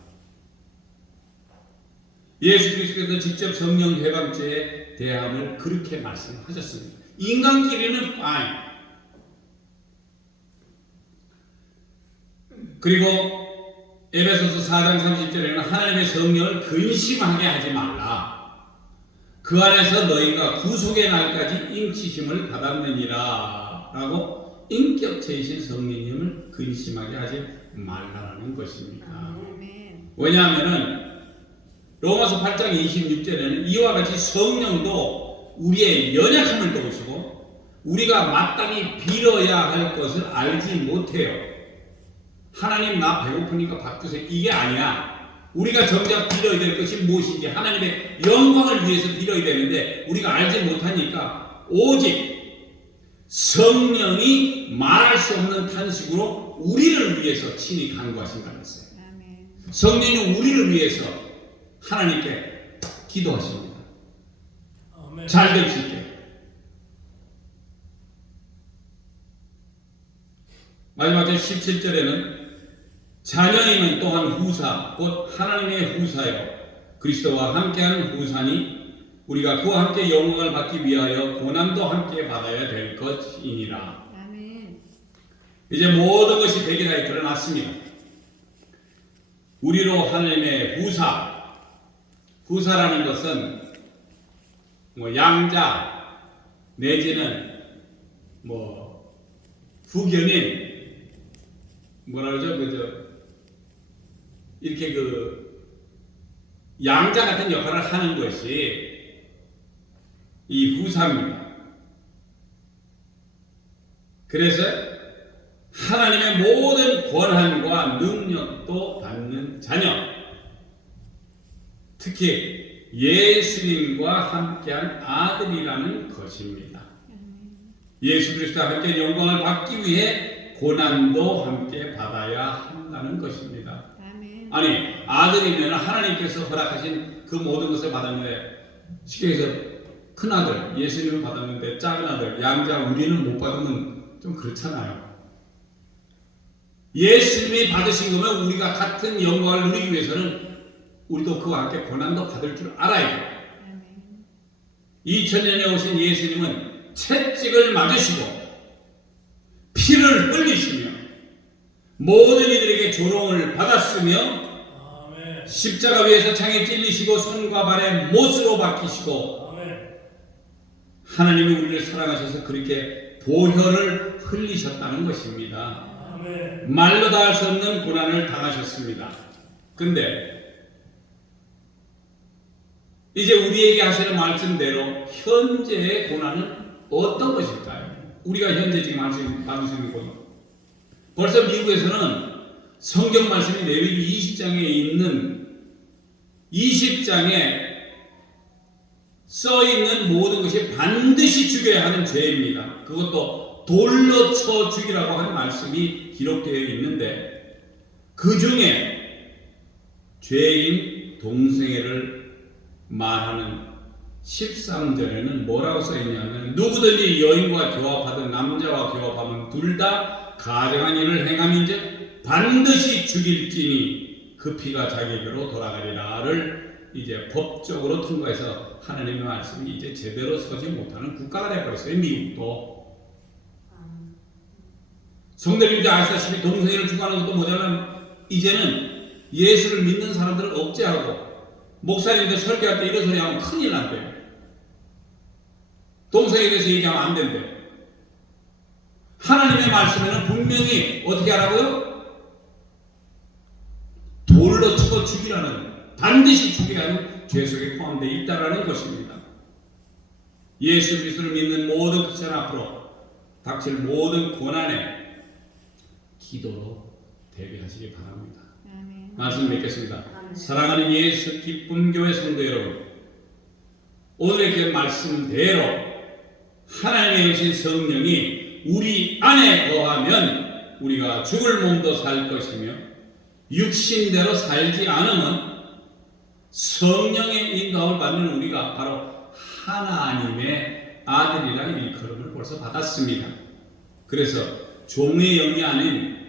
예수 그리스도께서 직접 성령 해방죄에 대함을 그렇게 말씀하셨습니다. 인간끼리는 fine. 그리고 에베소서 4장 30절에는 하나님의 성령을 근심하게 하지 말라. 그 안에서 너희가 구속의 날까지 인치심을 받았느니라 라고 인격체이신 성령님을 근심하게 하지 말라라는 것입니다. 아멘. 왜냐하면은 로마서 8장 26절에는 이와 같이 성령도 우리의 연약함을 도우시고 우리가 마땅히 빌어야 할 것을 알지 못해요. 하나님 나 배고프니까 밥 주세요. 이게 아니야. 우리가 정작 빌어야 될 것이 무엇인지 하나님의 영광을 위해서 빌어야 되는데 우리가 알지 못하니까 오직 성령이 말할 수 없는 탄식으로 우리를 위해서 친히 간구하신다고 했어요. 아멘. 성령이 우리를 위해서 하나님께 기도하십니다. 잘 될 수 있게. 마지막 절 17절에는 자녀이면 또한 후사 곧 하나님의 후사요 그리스도와 함께하는 후사니 우리가 그와 함께 영광을 받기 위하여 고난도 함께 받아야 될 것이니라. 아멘. 이제 모든 것이 대개다에 드러났습니다. 우리로 하나님의 후사라는 것은 뭐 양자 내지는 뭐 후견인 뭐라 그러죠? 이렇게 양자 같은 역할을 하는 것이 이 후사입니다. 그래서 하나님의 모든 권한과 능력도 받는 자녀, 특히 예수님과 함께한 아들이라는 것입니다. 예수 그리스도와 함께 영광을 받기 위해 고난도 함께 받아야 한다는 것입니다. 아멘. 아니 아들이면 하나님께서 허락하신 그 모든 것을 받았는데 쉽게 해서 큰아들 예수님을 받았는데 작은아들 양자 우리는 못 받으면 좀 그렇잖아요. 예수님이 받으신 거면 우리가 같은 영광을 누리기 위해서는 우리도 그와 함께 고난도 받을 줄 알아야 돼요. 2000년에 오신 예수님은 채찍을 맞으시고 피를 흘리시며 모든 이들에게 조롱을 받았으며 십자가 위에서 창에 찔리시고 손과 발에 못으로 박히시고 하나님이 우리를 사랑하셔서 그렇게 보혈을 흘리셨다는 것입니다. 말로 다 할 수 없는 고난을 당하셨습니다. 근데 이제 우리에게 하시는 말씀대로 현재의 고난은 어떤 것일까요? 우리가 현재 지금 받을 수 있는 고난. 벌써 미국에서는 성경 말씀이 레위기 20장에 있는 20장에 써 있는 모든 것이 반드시 죽여야 하는 죄입니다. 그것도 돌로 쳐 죽이라고 하는 말씀이 기록되어 있는데 그 중에 죄인 동생애를 말하는 13절에는 뭐라고 써 있냐면 누구든지 여인과 교합하든 남자와 교합하면 둘 다 가증한 일을 행함인즉 반드시 죽일지니 그 피가 자기에게로 돌아가리라를 이제 법적으로 통과해서 하나님의 말씀이 이제 제대로 서지 못하는 국가가 되어버렸어요. 미국도. 성도님들 아시다시피 동생애를 추구하는 것도 모자란 이제는 예수를 믿는 사람들을 억제하고 목사님들 설교할 때 이런 소리 하면 큰일 난대요. 동생에 대해서 얘기하면 안 된대요. 하나님의 말씀에는 분명히 어떻게 하라고요? 돌로 쳐 죽이라는 반드시 죽여야 하는 죄 속에 포함되어 있다는 것입니다. 예수 그리스도를 믿는 모든 크리스찬 앞으로 닥칠 모든 고난에 기도로 대비하시기 바랍니다. 아멘. 말씀 맺겠습니다. 사랑하는 예수 기쁨 교회 성도 여러분, 오늘의 그 말씀대로 하나님의 오신 성령이 우리 안에 거하면 우리가 죽을 몸도 살 것이며 육신대로 살지 않으면 성령의 인도를 받는 우리가 바로 하나님의 아들이라는 일컬음을 벌써 받았습니다. 그래서 종의 영이 아닌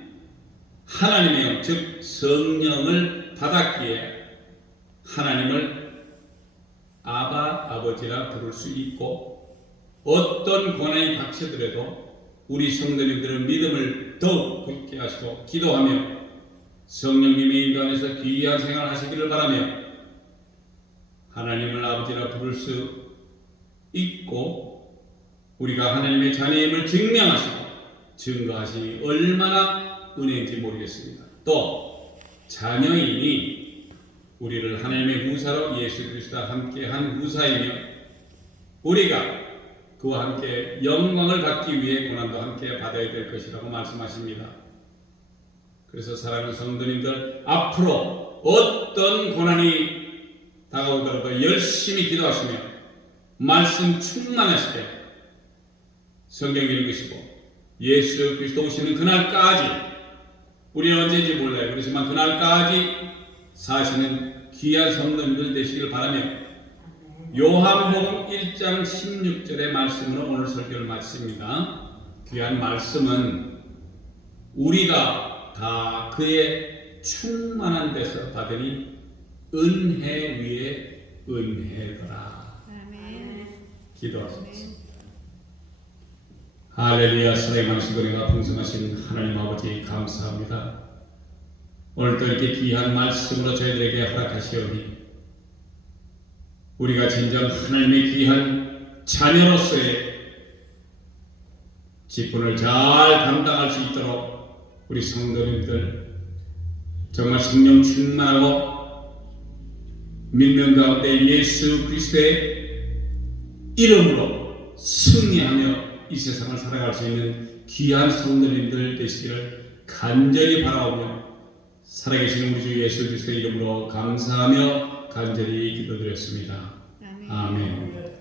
하나님의 영, 즉 성령을 받았기에 하나님을 아버지라 부를 수 있고 어떤 고난이 닥치더라도 우리 성도님들은 믿음을 더욱 굳게 하시고 기도하며 성령님의 인도 안에서 귀한 생활 하시기를 바라며 하나님을 아버지라 부를 수 있고 우리가 하나님의 자녀임을 증명하시고 증거하시니 얼마나 은혜인지 모르겠습니다. 또 자녀이니 우리를 하나님의 후사로 예수 그리스도와 함께한 후사이며 우리가 그와 함께 영광을 받기 위해 고난도 함께 받아야 될 것이라고 말씀하십니다. 그래서 사랑하는 성도님들, 앞으로 어떤 고난이 다가오더라도 열심히 기도하시며 말씀 충만하시되 성경 읽으시고 예수 그리스도 오시는 그날까지, 우리는 언제인지 몰라요. 그렇지만 그날까지 사시는 귀한 성도님들 되시길 바라며 요한복음 1장 16절의 말씀으로 오늘 설교를 마칩니다. 귀한 말씀은 우리가 다 그의 충만한 데서 받으니 은혜 위에 은혜더라. 아멘. 기도하십시오. 할렐루야. 사랑하신 은혜가 풍성하신 하나님 아버지 감사합니다. 오늘도 이렇게 귀한 말씀으로 저희들에게 허락하시오니 우리가 진정 하나님의 귀한 자녀로서의 직분을 잘 감당할 수 있도록 우리 성도님들 정말 성령 충만하고 믿는 가운데 예수 그리스도의 이름으로 승리하며 이 세상을 살아갈 수 있는 귀한 성도님들 되시기를 간절히 바라오며 살아계신 우리 주 예수 그리스도의 이름으로 감사하며 간절히 기도드렸습니다. 아멘.